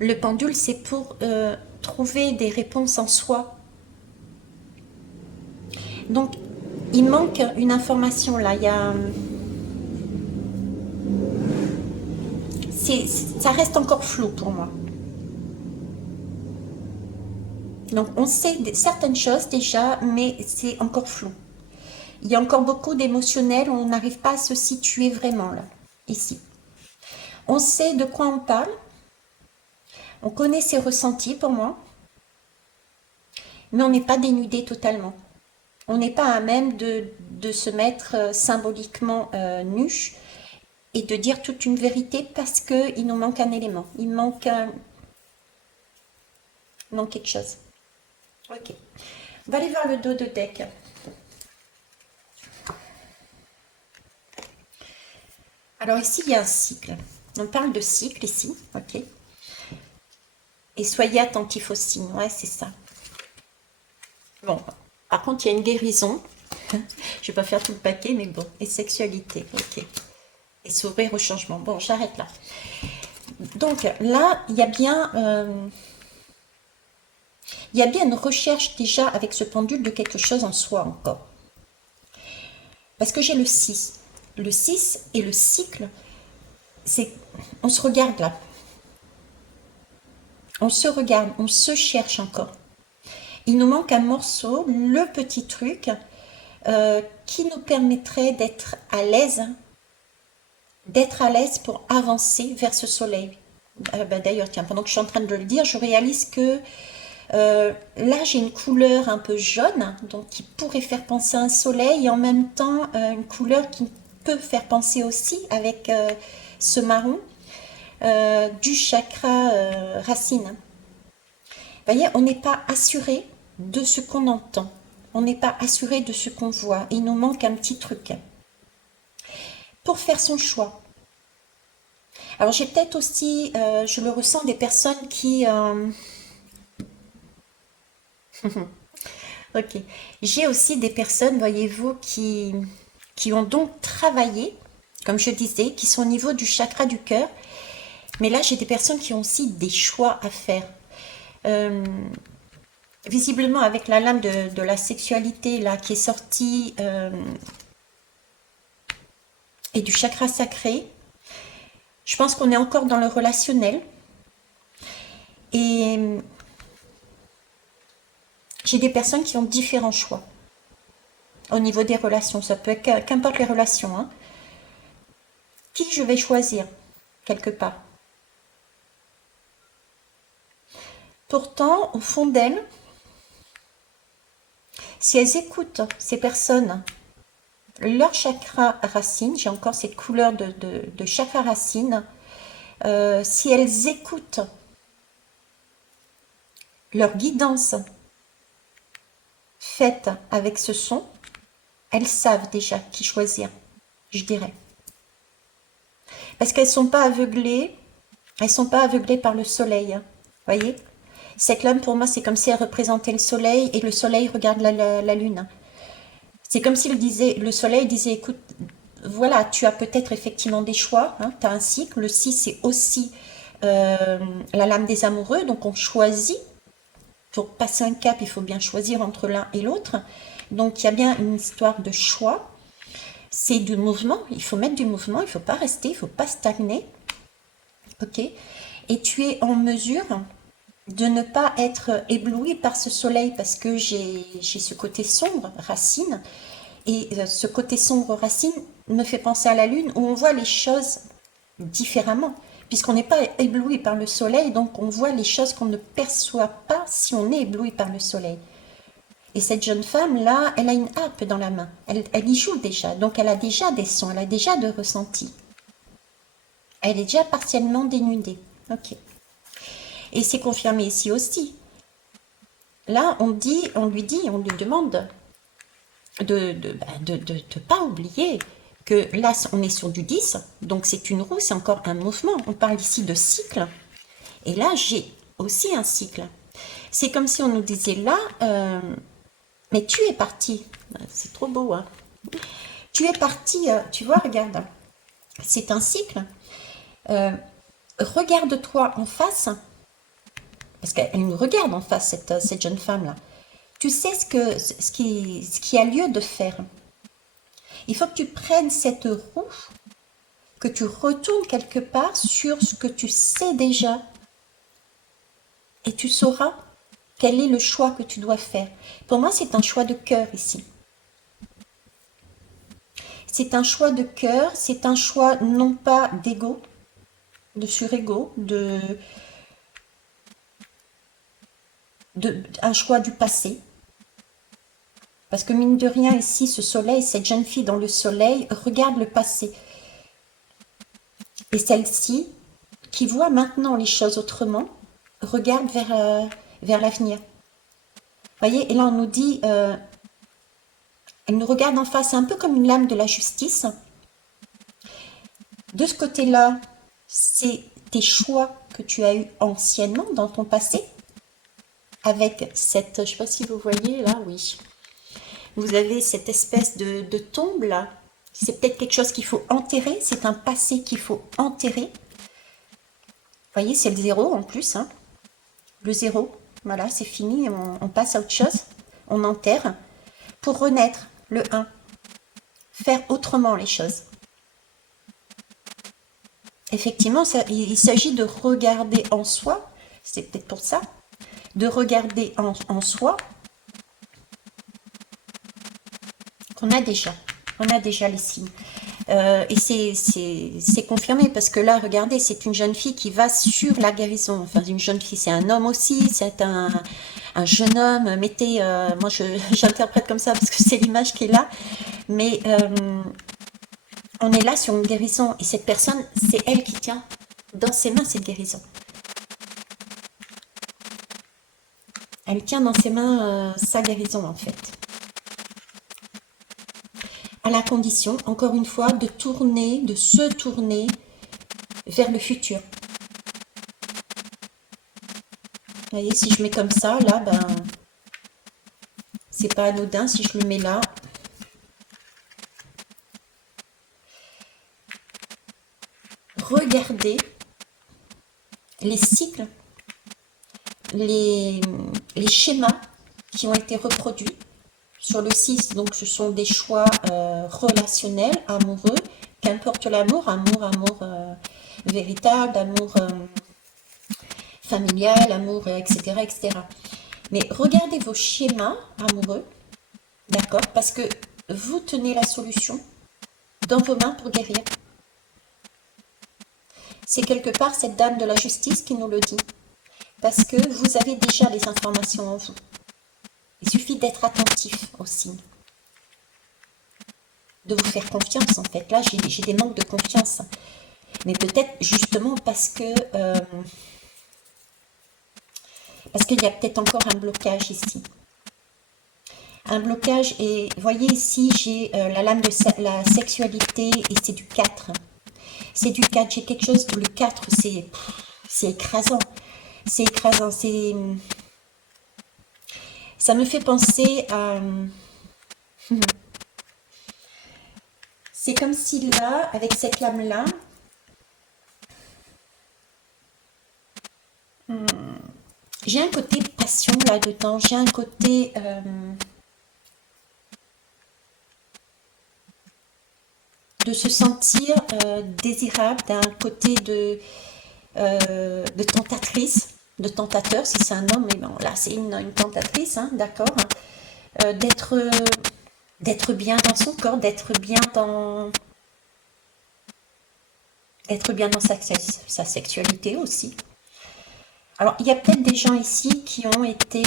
Le pendule, c'est pour trouver des réponses en soi. Donc, il manque une information là. Ça reste encore flou pour moi. Donc, on sait certaines choses déjà, mais c'est encore flou. Il y a encore beaucoup d'émotionnel, on n'arrive pas à se situer vraiment là, ici. On sait de quoi on parle, on connaît ses ressentis pour moi, mais on n'est pas dénudé totalement. On n'est pas à même de se mettre symboliquement nu et de dire toute une vérité parce qu'il nous manque un élément, il manque quelque chose. Ok, on va aller voir le dos de deck. Alors ici, il y a un cycle. On parle de cycle ici, ok. Et soyez attentifs aux signes, ouais, c'est ça. Bon, par contre, il y a une guérison. Je vais pas faire tout le paquet, mais bon. Et sexualité, ok. Et s'ouvrir au changement. Bon, j'arrête là. Donc là, il y a bien une recherche déjà avec ce pendule de quelque chose en soi encore. Parce que j'ai le 6. Le 6 et le cycle, on se regarde là. On se regarde, on se cherche encore. Il nous manque un morceau, le petit truc, qui nous permettrait d'être à l'aise pour avancer vers ce soleil. D'ailleurs, tiens, pendant que je suis en train de le dire, je réalise que là, j'ai une couleur un peu jaune, donc qui pourrait faire penser à un soleil, et en même temps, une couleur qui peut faire penser aussi, avec ce marron, du chakra racine. Vous voyez, on n'est pas assuré de ce qu'on entend. On n'est pas assuré de ce qu'on voit. Il nous manque un petit truc. pour faire son choix. Alors j'ai peut-être aussi, je le ressens, des personnes qui... ok. J'ai aussi des personnes, voyez-vous, qui ont donc travaillé, comme je disais, qui sont au niveau du chakra du cœur. Mais là, j'ai des personnes qui ont aussi des choix à faire. Euh, Visiblement, avec la lame de la sexualité là qui est sortie et du chakra sacré, je pense qu'on est encore dans le relationnel. Et j'ai des personnes qui ont différents choix au niveau des relations. Ça peut être qu'importe les relations, hein. Qui je vais choisir quelque part. Pourtant, au fond d'elles, si elles écoutent ces personnes, leur chakra racine, j'ai encore cette couleur de chakra racine, si elles écoutent leur guidance faite avec ce son, elles savent déjà qui choisir, je dirais. Parce qu'elles ne sont pas aveuglées, elles sont pas aveuglées par le soleil. Voyez? Cette lame, pour moi, c'est comme si elle représentait le soleil et le soleil regarde la lune. C'est comme si le soleil disait, écoute, voilà, tu as peut-être effectivement des choix, hein, tu as un cycle. Le 6, c'est aussi la lame des amoureux, donc on choisit. Pour passer un cap, il faut bien choisir entre l'un et l'autre. Donc il y a bien une histoire de choix. C'est du mouvement, il faut mettre du mouvement, il ne faut pas rester, il ne faut pas stagner. Ok? Et tu es en mesure de ne pas être ébloui par ce soleil parce que j'ai ce côté sombre, racine. Et ce côté sombre, racine, me fait penser à la lune où on voit les choses différemment. Puisqu'on n'est pas ébloui par le soleil, donc on voit les choses qu'on ne perçoit pas si on est ébloui par le soleil. Et cette jeune femme-là, elle a une harpe dans la main. Elle y joue déjà, donc elle a déjà des sons, elle a déjà de ressentis. Elle est déjà partiellement dénudée. Ok. Et c'est confirmé ici aussi. Là, on lui demande de pas oublier que là, on est sur du 10, donc c'est une roue, c'est encore un mouvement. On parle ici de cycle. Et là, j'ai aussi un cycle. C'est comme si on nous disait là, mais tu es parti. C'est trop beau, hein. Tu es parti, tu vois, regarde. C'est un cycle. Regarde-toi en face, parce qu'elle nous regarde en face, cette jeune femme-là. Tu sais ce qui a lieu de faire. Il faut que tu prennes cette roue, que tu retournes quelque part sur ce que tu sais déjà. Et tu sauras quel est le choix que tu dois faire. Pour moi, c'est un choix de cœur ici. C'est un choix de cœur, c'est un choix non pas d'ego, de surego, un choix du passé. Parce que mine de rien, ici, ce soleil, cette jeune fille dans le soleil, regarde le passé. Et celle-ci, qui voit maintenant les choses autrement, regarde vers l'avenir. Voyez, et là on nous dit, elle nous regarde en face, un peu comme une lame de la justice. De ce côté-là, c'est tes choix que tu as eus anciennement dans ton passé, avec cette, je ne sais pas si vous voyez là, oui. Vous avez cette espèce de tombe là. C'est peut-être quelque chose qu'il faut enterrer. C'est un passé qu'il faut enterrer. Vous voyez, c'est le 0 en plus. Hein. Le 0, voilà, c'est fini. On passe à autre chose. On enterre. Pour renaître, le 1. Faire autrement les choses. Effectivement, il s'agit de regarder en soi. C'est peut-être pour ça. De regarder en soi. On a déjà les signes. Et c'est confirmé parce que là, regardez, c'est une jeune fille qui va sur la guérison. Enfin, une jeune fille, c'est un homme aussi, c'est un jeune homme. Mettez, moi, j'interprète comme ça parce que c'est l'image qui est là. Mais on est là sur une guérison et cette personne, c'est elle qui tient dans ses mains cette guérison. Elle tient dans ses mains sa guérison en fait. à la condition, encore une fois, de tourner, de se tourner vers le futur. Vous voyez, si je mets comme ça, là, ben, c'est pas anodin si je le mets là. Regardez les cycles, les schémas qui ont été reproduits sur le 6. Donc, ce sont des choix relationnels, amoureux, qu'importe l'amour, amour véritable, amour familial, amour, etc., etc. Mais regardez vos schémas amoureux, d'accord? Parce que vous tenez la solution dans vos mains pour guérir. C'est quelque part cette dame de la justice qui nous le dit. Parce que vous avez déjà les informations en vous. Il suffit d'être attentif aux signes. De vous faire confiance, en fait. Là, j'ai des manques de confiance. Mais peut-être justement parce que... parce qu'il y a peut-être encore un blocage ici. Un blocage, et vous voyez ici, j'ai la lame de la sexualité, et c'est du 4. C'est du 4, j'ai quelque chose, le 4, c'est écrasant. C'est écrasant, ça me fait penser à... C'est comme si là, avec cette lame-là, j'ai un côté passion là-dedans, j'ai un côté... de se sentir désirable, d'un côté de tentatrice, de tentateur, si c'est un homme, mais bon, là c'est une tentatrice, hein, d'accord, d'être bien dans son corps, d'être bien dans sa sexualité aussi. Alors, il y a peut-être des gens ici qui ont été...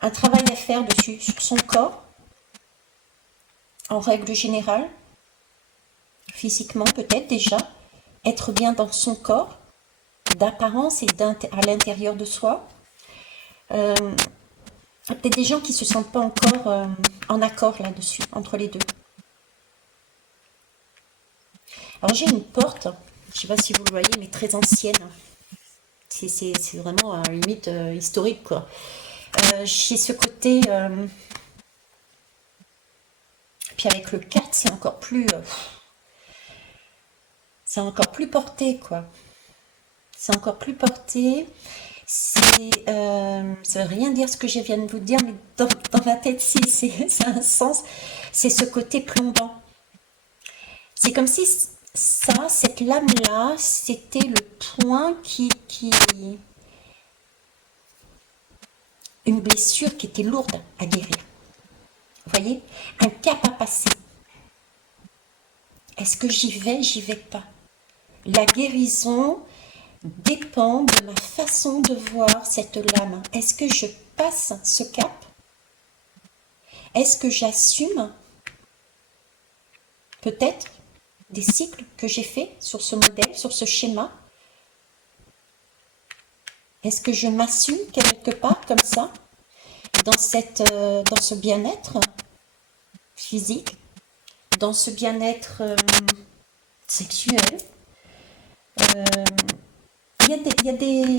un travail à faire dessus, sur son corps, en règle générale, physiquement peut-être déjà, être bien dans son corps, d'apparence et à l'intérieur de soi. Peut-être des gens qui ne se sentent pas encore en accord là-dessus, entre les deux. Alors j'ai une porte, je ne sais pas si vous le voyez, mais très ancienne. C'est vraiment à la limite historique, quoi. J'ai ce côté... puis avec le 4, c'est encore plus... c'est encore plus porté, quoi. C'est encore plus porté. Ça veut rien dire ce que je viens de vous dire, mais dans ma tête, si, c'est un sens. C'est ce côté plombant. C'est comme si cette lame-là, c'était le point une blessure qui était lourde à guérir. Vous voyez? Un cap à passer. Est-ce que j'y vais pas? La guérison dépend de ma façon de voir cette lame. Est-ce que je passe ce cap? Est-ce que j'assume peut-être des cycles que j'ai faits sur ce modèle, sur ce schéma? Est-ce que je m'assume quelque part comme ça, dans ce bien-être physique, dans ce bien-être sexuel? Il y a des...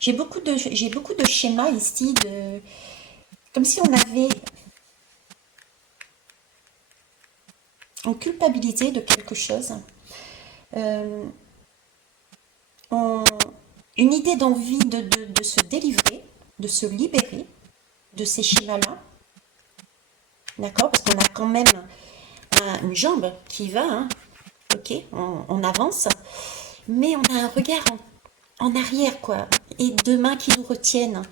J'ai beaucoup de schémas ici, comme si on culpabilisait de quelque chose. Une idée d'envie de se délivrer, de se libérer de ces schémas-là. D'accord? Parce qu'on a quand même une jambe qui va, hein. Ok, on avance, mais on a un regard en arrière, quoi, et deux mains qui nous retiennent.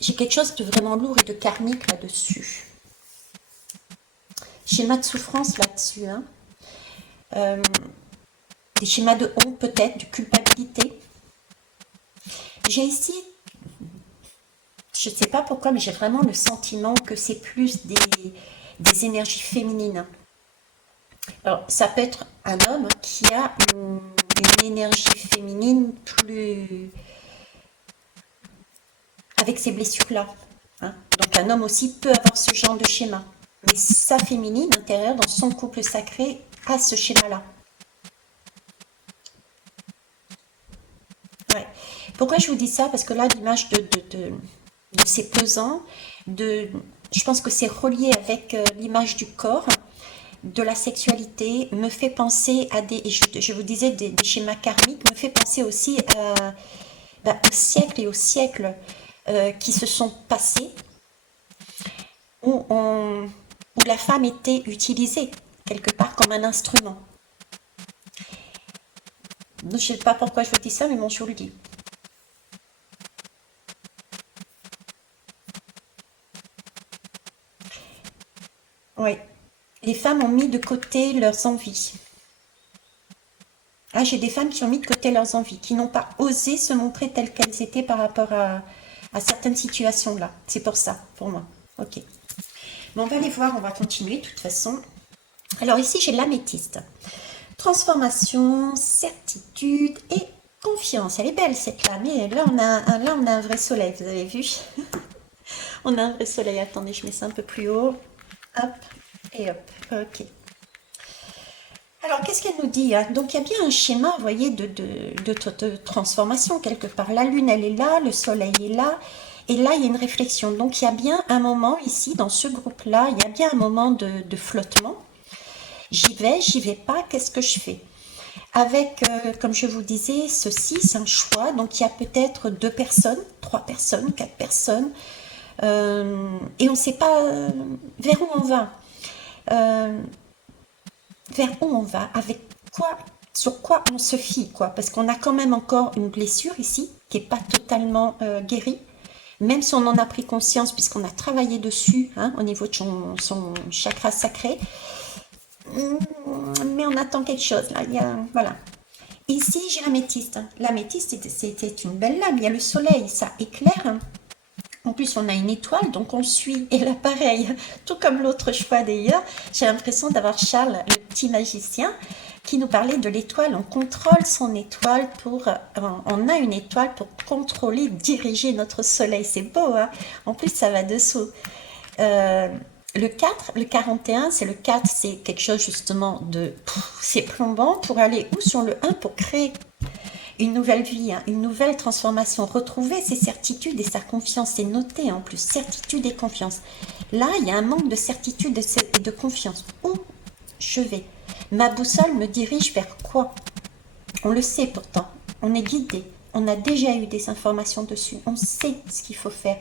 J'ai quelque chose de vraiment lourd et de karmique là-dessus. Schéma de souffrance là-dessus, hein. Des schémas de honte peut-être, de culpabilité. J'ai ici, je ne sais pas pourquoi, mais j'ai vraiment le sentiment que c'est plus des énergies féminines. Alors, ça peut être un homme qui a une énergie féminine plus avec ces blessures-là. Hein. Donc un homme aussi peut avoir ce genre de schéma. Mais sa féminine intérieure, dans son couple sacré, a ce schéma-là. Ouais. Pourquoi je vous dis ça? Parce que là, l'image de ces pesants, je pense que c'est relié avec l'image du corps, de la sexualité, me fait penser à des, et je vous disais, des schémas karmiques, me fait penser aussi aux siècles et aux siècles qui se sont passés, où la femme était utilisée quelque part comme un instrument. Je ne sais pas pourquoi je vous dis ça, mais bon, je vous le dis. Oui. Les femmes ont mis de côté leurs envies. Ah, j'ai des femmes qui ont mis de côté leurs envies, qui n'ont pas osé se montrer telles qu'elles étaient par rapport à certaines situations-là. C'est pour ça, pour moi. Ok. Bon, on va aller voir, on va continuer de toute façon. Alors ici, j'ai l'améthyste. Transformation, certitude et confiance. Elle est belle cette là, mais là on a un vrai soleil, vous avez vu? On a un vrai soleil. Attendez, je mets ça un peu plus haut. Hop et hop. Ok. Alors, qu'est-ce qu'elle nous dit, hein? Donc, il y a bien un schéma, vous voyez, de transformation quelque part. La lune, elle est là, le soleil est là, et là, il y a une réflexion. Donc, il y a bien un moment ici, dans ce groupe-là, il y a bien un moment de flottement. J'y vais pas, qu'est-ce que je fais? Avec, comme je vous disais, ceci, c'est un choix. Donc, il y a peut-être 2 personnes, 3 personnes, 4 personnes, et on ne sait pas vers où on va. Vers où on va, avec quoi, sur quoi on se fie, quoi. Parce qu'on a quand même encore une blessure ici, qui n'est pas totalement guérie, même si on en a pris conscience, puisqu'on a travaillé dessus, hein, au niveau de son chakra sacré. Mais on attend quelque chose, là. Voilà. Ici, j'ai l'améthyste. L'améthyste, c'était une belle lame. Il y a le soleil, ça éclaire. En plus, on a une étoile, donc on suit. Et là, pareil, tout comme l'autre choix d'ailleurs, j'ai l'impression d'avoir Charles, le petit magicien, qui nous parlait de l'étoile. On contrôle son étoile on a une étoile pour contrôler, diriger notre soleil. C'est beau, hein? En plus, ça va dessous. Le 4, le 41, c'est le 4, c'est quelque chose justement c'est plombant pour aller où sur le 1 pour créer une nouvelle vie, hein, une nouvelle transformation, retrouver ses certitudes et sa confiance, c'est noté en plus, certitude et confiance. Là, il y a un manque de certitude et de confiance. Où je vais? Ma boussole me dirige vers quoi? On le sait pourtant, on est guidé, on a déjà eu des informations dessus, on sait ce qu'il faut faire.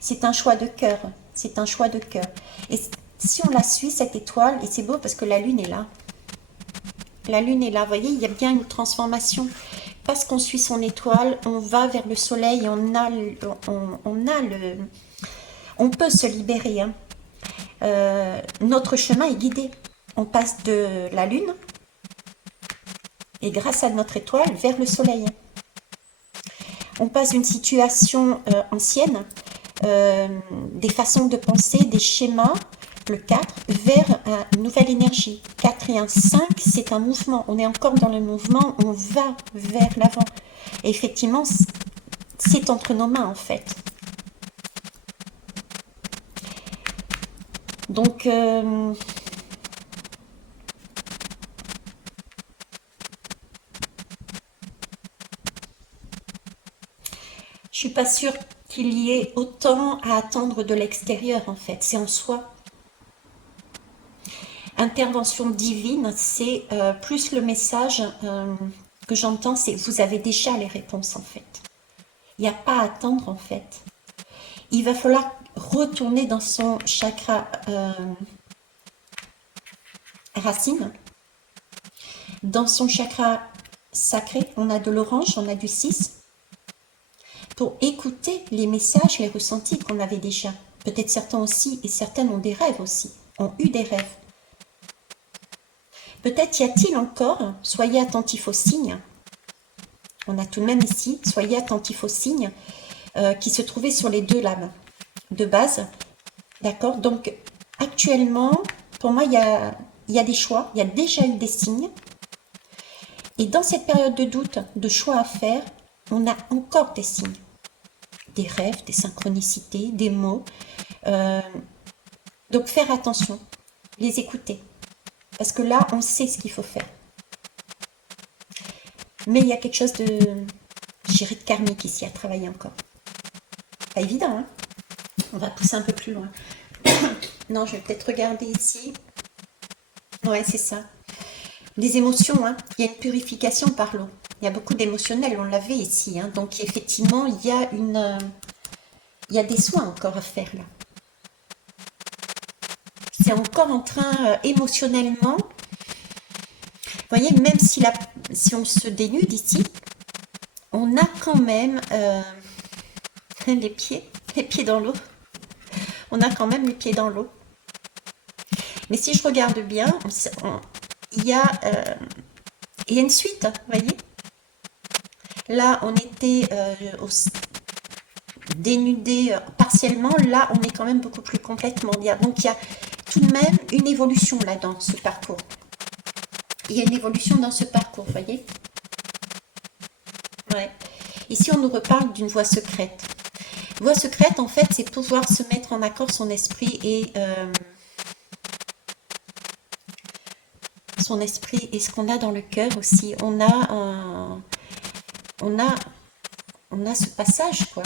C'est un choix de cœur, c'est un choix de cœur. Et si on la suit, cette étoile, et c'est beau parce que la lune est là. La lune est là, vous voyez, il y a bien une transformation. Parce qu'on suit son étoile, on va vers le soleil, on peut se libérer. Hein. Notre chemin est guidé. On passe de la lune et grâce à notre étoile vers le soleil. On passe d'une situation ancienne, des façons de penser, des schémas, le 4, vers une nouvelle énergie. 4 et 1, 5, c'est un mouvement. On est encore dans le mouvement, on va vers l'avant. Et effectivement, c'est entre nos mains en fait. Donc, je suis pas sûre qu'il y ait autant à attendre de l'extérieur en fait. C'est en soi. Intervention divine, c'est plus le message que j'entends, c'est vous avez déjà les réponses en fait. Il n'y a pas à attendre en fait. Il va falloir retourner dans son chakra racine. Dans son chakra sacré, on a de l'orange, on a du 6. Pour écouter les messages, les ressentis qu'on avait déjà. Peut-être certains aussi, et certaines ont des rêves aussi, ont eu des rêves. Peut-être y a-t-il encore, soyez attentifs aux signes. On a tout de même ici, soyez attentifs aux signes qui se trouvaient sur les 2 lames de base. D'accord? Donc, actuellement, pour moi, il y a des choix, il y a déjà eu des signes. Et dans cette période de doute, de choix à faire, on a encore des signes. des rêves, des synchronicités, des mots. Donc faire attention, les écouter. Parce que là, on sait ce qu'il faut faire. Mais il y a quelque chose de, je dirais, de karmique ici à travailler encore. Pas évident, hein? On va pousser un peu plus loin. Non, je vais peut-être regarder ici. Ouais, c'est ça. Les émotions, hein. Il y a une purification par l'eau. Il y a beaucoup d'émotionnel, on l'avait ici, hein. Donc effectivement, il y a des soins encore à faire là. C'est encore en train, émotionnellement, vous voyez, même si on se dénude ici, on a quand même les pieds dans l'eau. On a quand même les pieds dans l'eau. Mais si je regarde bien, il y a une suite, vous voyez. Là, on était dénudé partiellement. Là, on est quand même beaucoup plus complètement. Donc, il y a tout de même une évolution là dans ce parcours. Il y a une évolution dans ce parcours, vous voyez. Ouais. Ici, on nous reparle d'une voie secrète. Voie secrète, en fait, c'est pouvoir se mettre en accord son esprit et ce qu'on a dans le cœur aussi. On a ce passage, quoi.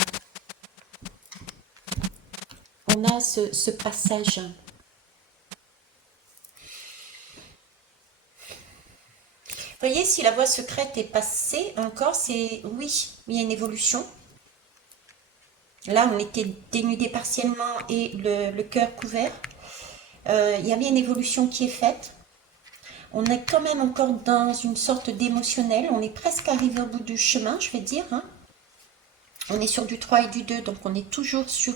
On a ce passage. Vous voyez, si la voie secrète est passée encore, c'est oui, il y a une évolution. Là, on était dénudé partiellement et le cœur couvert. Il y a bien une évolution qui est faite. On est quand même encore dans une sorte d'émotionnel. On est presque arrivé au bout du chemin, je vais dire. Hein. On est sur du 3 et du 2, donc on est toujours sur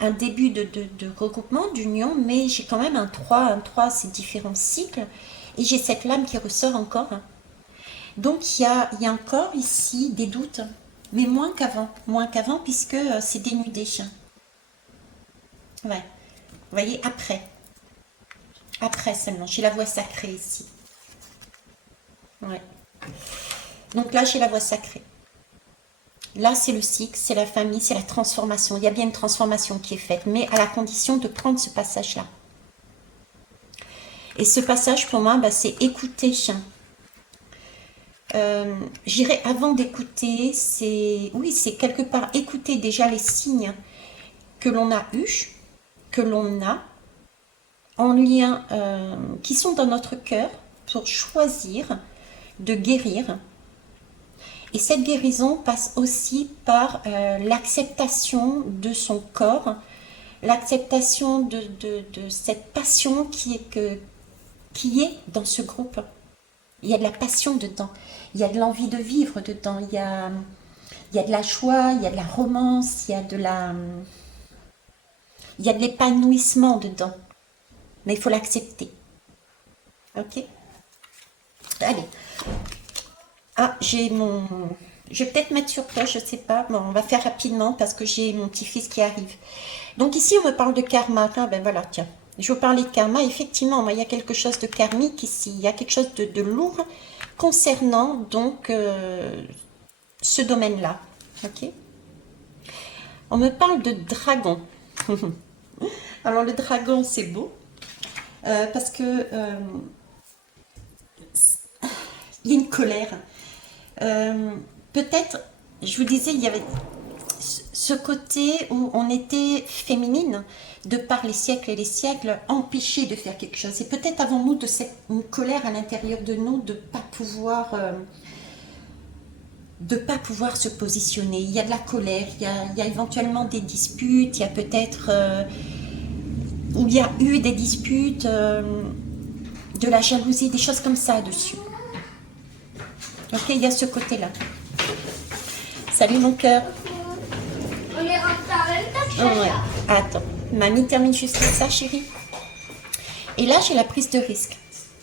un début de regroupement, d'union, mais j'ai quand même un 3. Un 3, c'est différents cycles. Et j'ai cette lame qui ressort encore. Hein. Donc il y a encore ici des doutes, mais moins qu'avant puisque c'est dénudé. Ouais. Vous voyez, après seulement, j'ai la voie sacrée ici. Ouais. Donc là, j'ai la voie sacrée. Là, c'est le cycle, c'est la famille, c'est la transformation. Il y a bien une transformation qui est faite, mais à la condition de prendre ce passage-là. Et ce passage, pour moi, bah, c'est écouter. J'irai avant d'écouter, c'est quelque part écouter déjà les signes que l'on a eus, que l'on a, en lien, qui sont dans notre cœur, pour choisir de guérir. Et cette guérison passe aussi par l'acceptation de son corps, l'acceptation de cette passion qui est dans ce groupe. Il y a de la passion dedans, il y a de l'envie de vivre dedans, il y a de la joie, il y a de la romance, il y a de l'épanouissement dedans. Mais il faut l'accepter. Ok? Allez. Ah, je vais peut-être mettre sur pause, je ne sais pas. Bon, on va faire rapidement parce que j'ai mon petit-fils qui arrive. Donc ici, on me parle de karma. Ah, ben voilà, tiens. Je vous parlais de karma. Effectivement, il y a quelque chose de karmique ici. Il y a quelque chose de lourd concernant donc ce domaine-là. Ok. On me parle de dragon. Alors le dragon, c'est beau parce que il y a une colère. Peut-être, je vous disais, il y avait ce côté où on était féminine, de par les siècles et les siècles, empêchée de faire quelque chose. Et peut-être avons-nous une colère à l'intérieur de nous de ne pas pouvoir se positionner. Il y a de la colère, il y a éventuellement des disputes, il y a peut-être où il y a eu des disputes, de la jalousie, des choses comme ça dessus. Ok, il y a ce côté-là. Salut mon cœur. On est en Ouais. Attends, mamie termine juste ça, chérie. Et là, j'ai la prise de risque.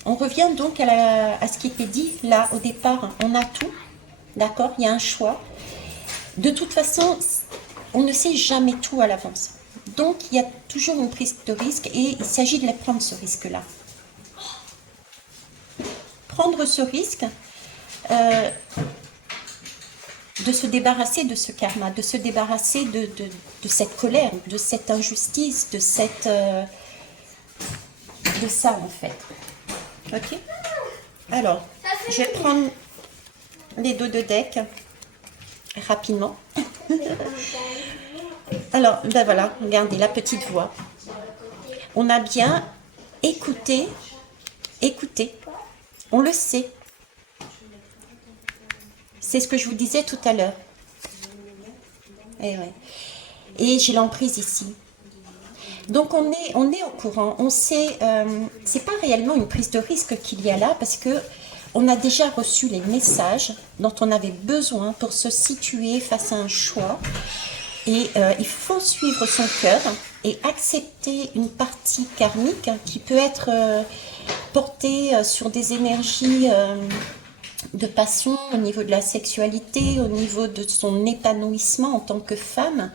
On revient donc à ce qui était dit là au départ. On a tout, d'accord? Il y a un choix. De toute façon, on ne sait jamais tout à l'avance. Donc, il y a toujours une prise de risque et il s'agit de prendre ce risque-là. Prendre ce risque, de se débarrasser de ce karma, de se débarrasser de cette colère, de cette injustice, de cette... de ça en fait. Ok. Alors, je vais prendre les dos de deck rapidement. Alors, ben voilà, regardez la petite voix. On a bien écouté, on le sait. C'est ce que je vous disais tout à l'heure. Et, ouais. Et j'ai l'emprise ici. Donc on est au courant, on sait, c'est pas réellement une prise de risque qu'il y a là parce que on a déjà reçu les messages dont on avait besoin pour se situer face à un choix et il faut suivre son cœur et accepter une partie karmique qui peut être portée sur des énergies de passion au niveau de la sexualité, au niveau de son épanouissement en tant que femme.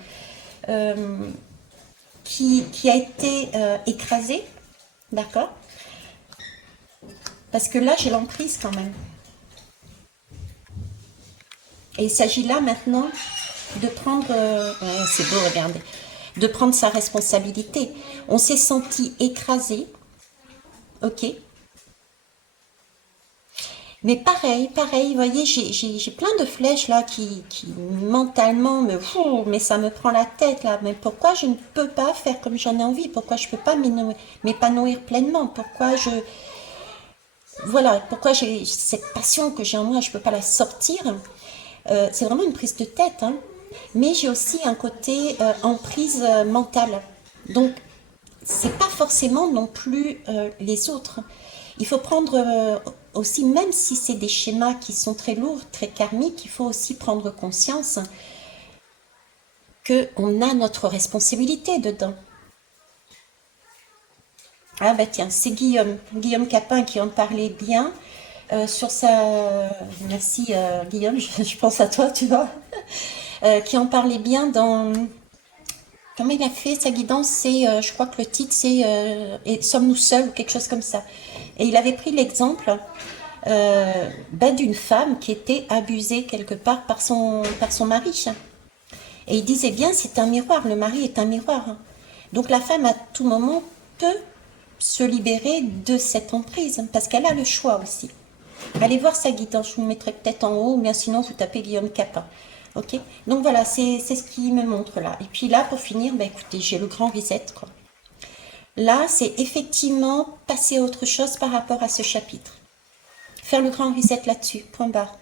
Qui a été écrasé, d'accord? Parce que là, j'ai l'emprise quand même. Et il s'agit là maintenant de prendre, c'est beau, regardez, de prendre sa responsabilité. On s'est senti écrasé, ok? Mais pareil, vous voyez, j'ai plein de flèches là qui mentalement mais ça me prend la tête là. Mais pourquoi je ne peux pas faire comme j'en ai envie? Pourquoi je ne peux pas m'épanouir pleinement? Voilà, pourquoi j'ai cette passion que j'ai en moi, je ne peux pas la sortir? C'est vraiment une prise de tête, hein. Mais j'ai aussi un côté emprise mentale. Donc, c'est pas forcément non plus les autres. Il faut prendre aussi, même si c'est des schémas qui sont très lourds, très karmiques, il faut aussi prendre conscience qu'on a notre responsabilité dedans. Ah bah tiens, c'est Guillaume Capin qui en parlait bien sur sa... Merci Guillaume, je pense à toi, tu vois. Qui en parlait bien dans... Comment il a fait sa guidance? C'est, je crois que le titre c'est Sommes-nous seuls ou quelque chose comme ça. Et il avait pris l'exemple d'une femme qui était abusée quelque part par son mari. Et il disait bien, c'est un miroir, le mari est un miroir. Donc la femme à tout moment peut se libérer de cette emprise parce qu'elle a le choix aussi. Allez voir sa guidance, je vous le mettrai peut-être en haut, ou bien sinon vous tapez Guillaume Capin. Ok, donc voilà, c'est ce qu'il me montre là. Et puis là, pour finir, écoutez, j'ai le grand reset, quoi. Là, c'est effectivement passer à autre chose par rapport à ce chapitre. Faire le grand reset là-dessus, point barre.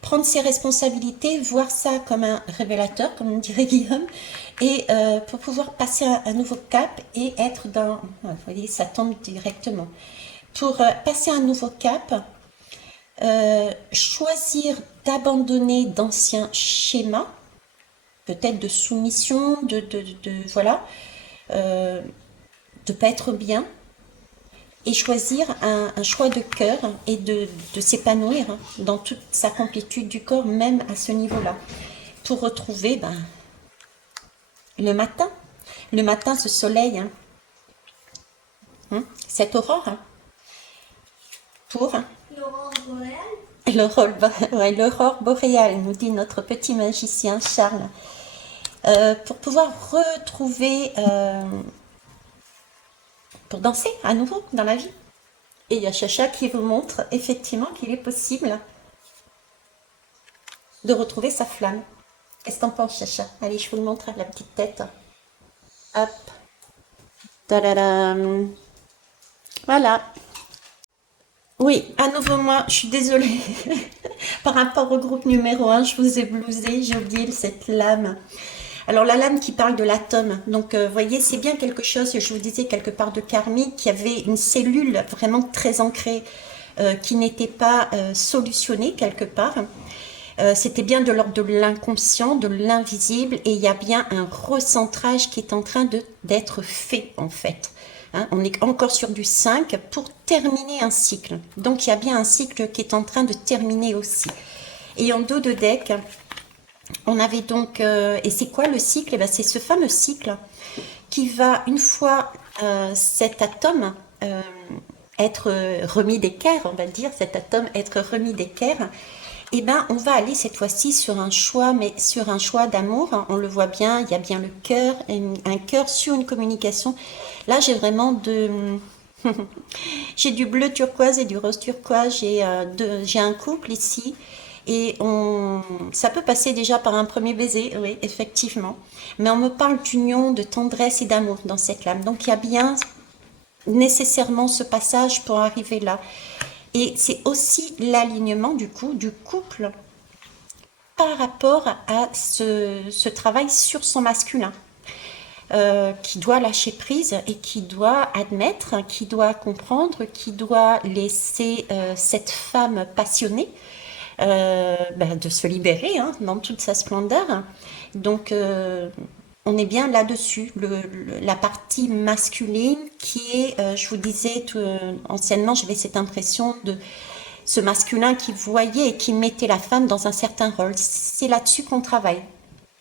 Prendre ses responsabilités, voir ça comme un révélateur, comme dirait Guillaume, et pour pouvoir passer un nouveau cap et être dans... Vous voyez, ça tombe directement. Pour passer un nouveau cap, choisir d'abandonner d'anciens schémas, peut-être de soumission, voilà, de pas être bien, et choisir un choix de cœur et de s'épanouir dans toute sa complétude du corps, même à ce niveau-là, pour retrouver le matin, ce soleil, cette aurore, pour... L'aurore boréale, nous dit notre petit magicien Charles. Pour pouvoir retrouver, pour danser à nouveau dans la vie. Et il y a Chacha qui vous montre effectivement qu'il est possible de retrouver sa flamme. Qu'est-ce que t'en penses, Chacha? Allez, je vous le montre, la petite tête. Hop. Tadadam. Voilà. Oui, à nouveau moi, je suis désolée. Par rapport au groupe numéro 1, je vous ai blousé, j'ai oublié cette lame. Alors la lame qui parle de l'atome, donc vous voyez, c'est bien quelque chose, je vous disais quelque part de karmique, qui avait une cellule vraiment très ancrée, qui n'était pas solutionnée quelque part. C'était bien de l'ordre de l'inconscient, de l'invisible, et il y a bien un recentrage qui est en train d'être fait en fait. On est encore sur du 5 pour terminer un cycle. Donc il y a bien un cycle qui est en train de terminer aussi. Et en dos de deck, on avait donc... et c'est quoi le cycle? C'est ce fameux cycle qui va, une fois cet atome être remis d'équerre, on va dire, cet atome être remis d'équerre, eh ben, on va aller cette fois-ci sur un choix, mais sur un choix d'amour. Hein. On le voit bien, il y a bien le cœur, un cœur sur une communication. Là, j'ai vraiment j'ai du bleu turquoise et du rose turquoise. J'ai un couple ici. Et ça peut passer déjà par un premier baiser, oui, effectivement. Mais on me parle d'union, de tendresse et d'amour dans cette lame. Donc il y a bien nécessairement ce passage pour arriver là. Et c'est aussi l'alignement du coup du couple par rapport à ce travail sur son masculin. Qui doit lâcher prise et qui doit admettre, qui doit comprendre, qui doit laisser cette femme passionnée de se libérer hein, dans toute sa splendeur. Donc, on est bien là-dessus, la partie masculine qui est, je vous disais, anciennement, j'avais cette impression de ce masculin qui voyait et qui mettait la femme dans un certain rôle. C'est là-dessus qu'on travaille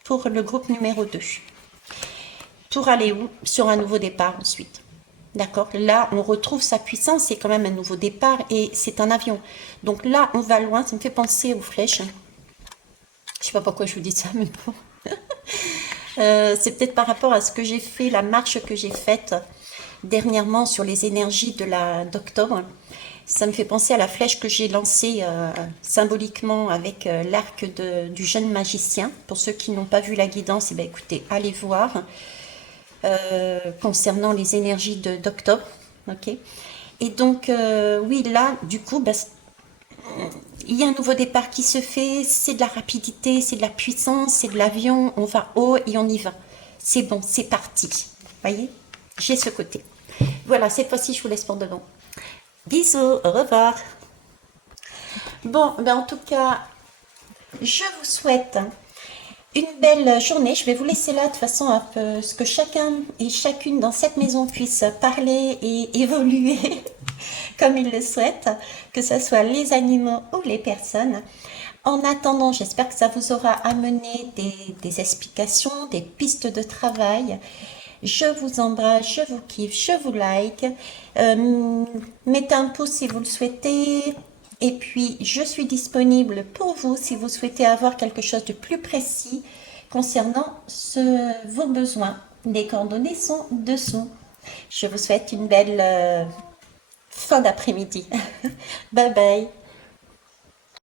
pour le groupe numéro 2. Pour aller où? Sur un nouveau départ ensuite. D'accord? Là, on retrouve sa puissance, c'est quand même un nouveau départ et c'est un avion. Donc là, on va loin, ça me fait penser aux flèches. Je sais pas pourquoi je vous dis ça, mais bon. C'est peut-être par rapport à ce que j'ai fait, la marche que j'ai faite dernièrement sur les énergies d'octobre. Ça me fait penser à la flèche que j'ai lancée symboliquement avec l'arc du jeune magicien. Pour ceux qui n'ont pas vu la guidance, eh bien, écoutez, allez voir. Concernant les énergies d'octobre. Ok. Et donc, oui, là, du coup, il y a un nouveau départ qui se fait. C'est de la rapidité, c'est de la puissance, c'est de l'avion. On va haut et on y va. C'est bon, c'est parti. Voyez, j'ai ce côté. Voilà, cette fois-ci, je vous laisse pour devant. Bisous, au revoir. Bon, en tout cas, je vous souhaite une belle journée. Je vais vous laisser là de toute façon à ce que chacun et chacune dans cette maison puisse parler et évoluer comme il le souhaite, que ce soit les animaux ou les personnes. En attendant, j'espère que ça vous aura amené des explications, des pistes de travail. Je vous embrasse, je vous kiffe, je vous like. Mettez un pouce si vous le souhaitez. Et puis, je suis disponible pour vous si vous souhaitez avoir quelque chose de plus précis concernant vos besoins. Les coordonnées sont dessous. Je vous souhaite une belle fin d'après-midi. Bye bye.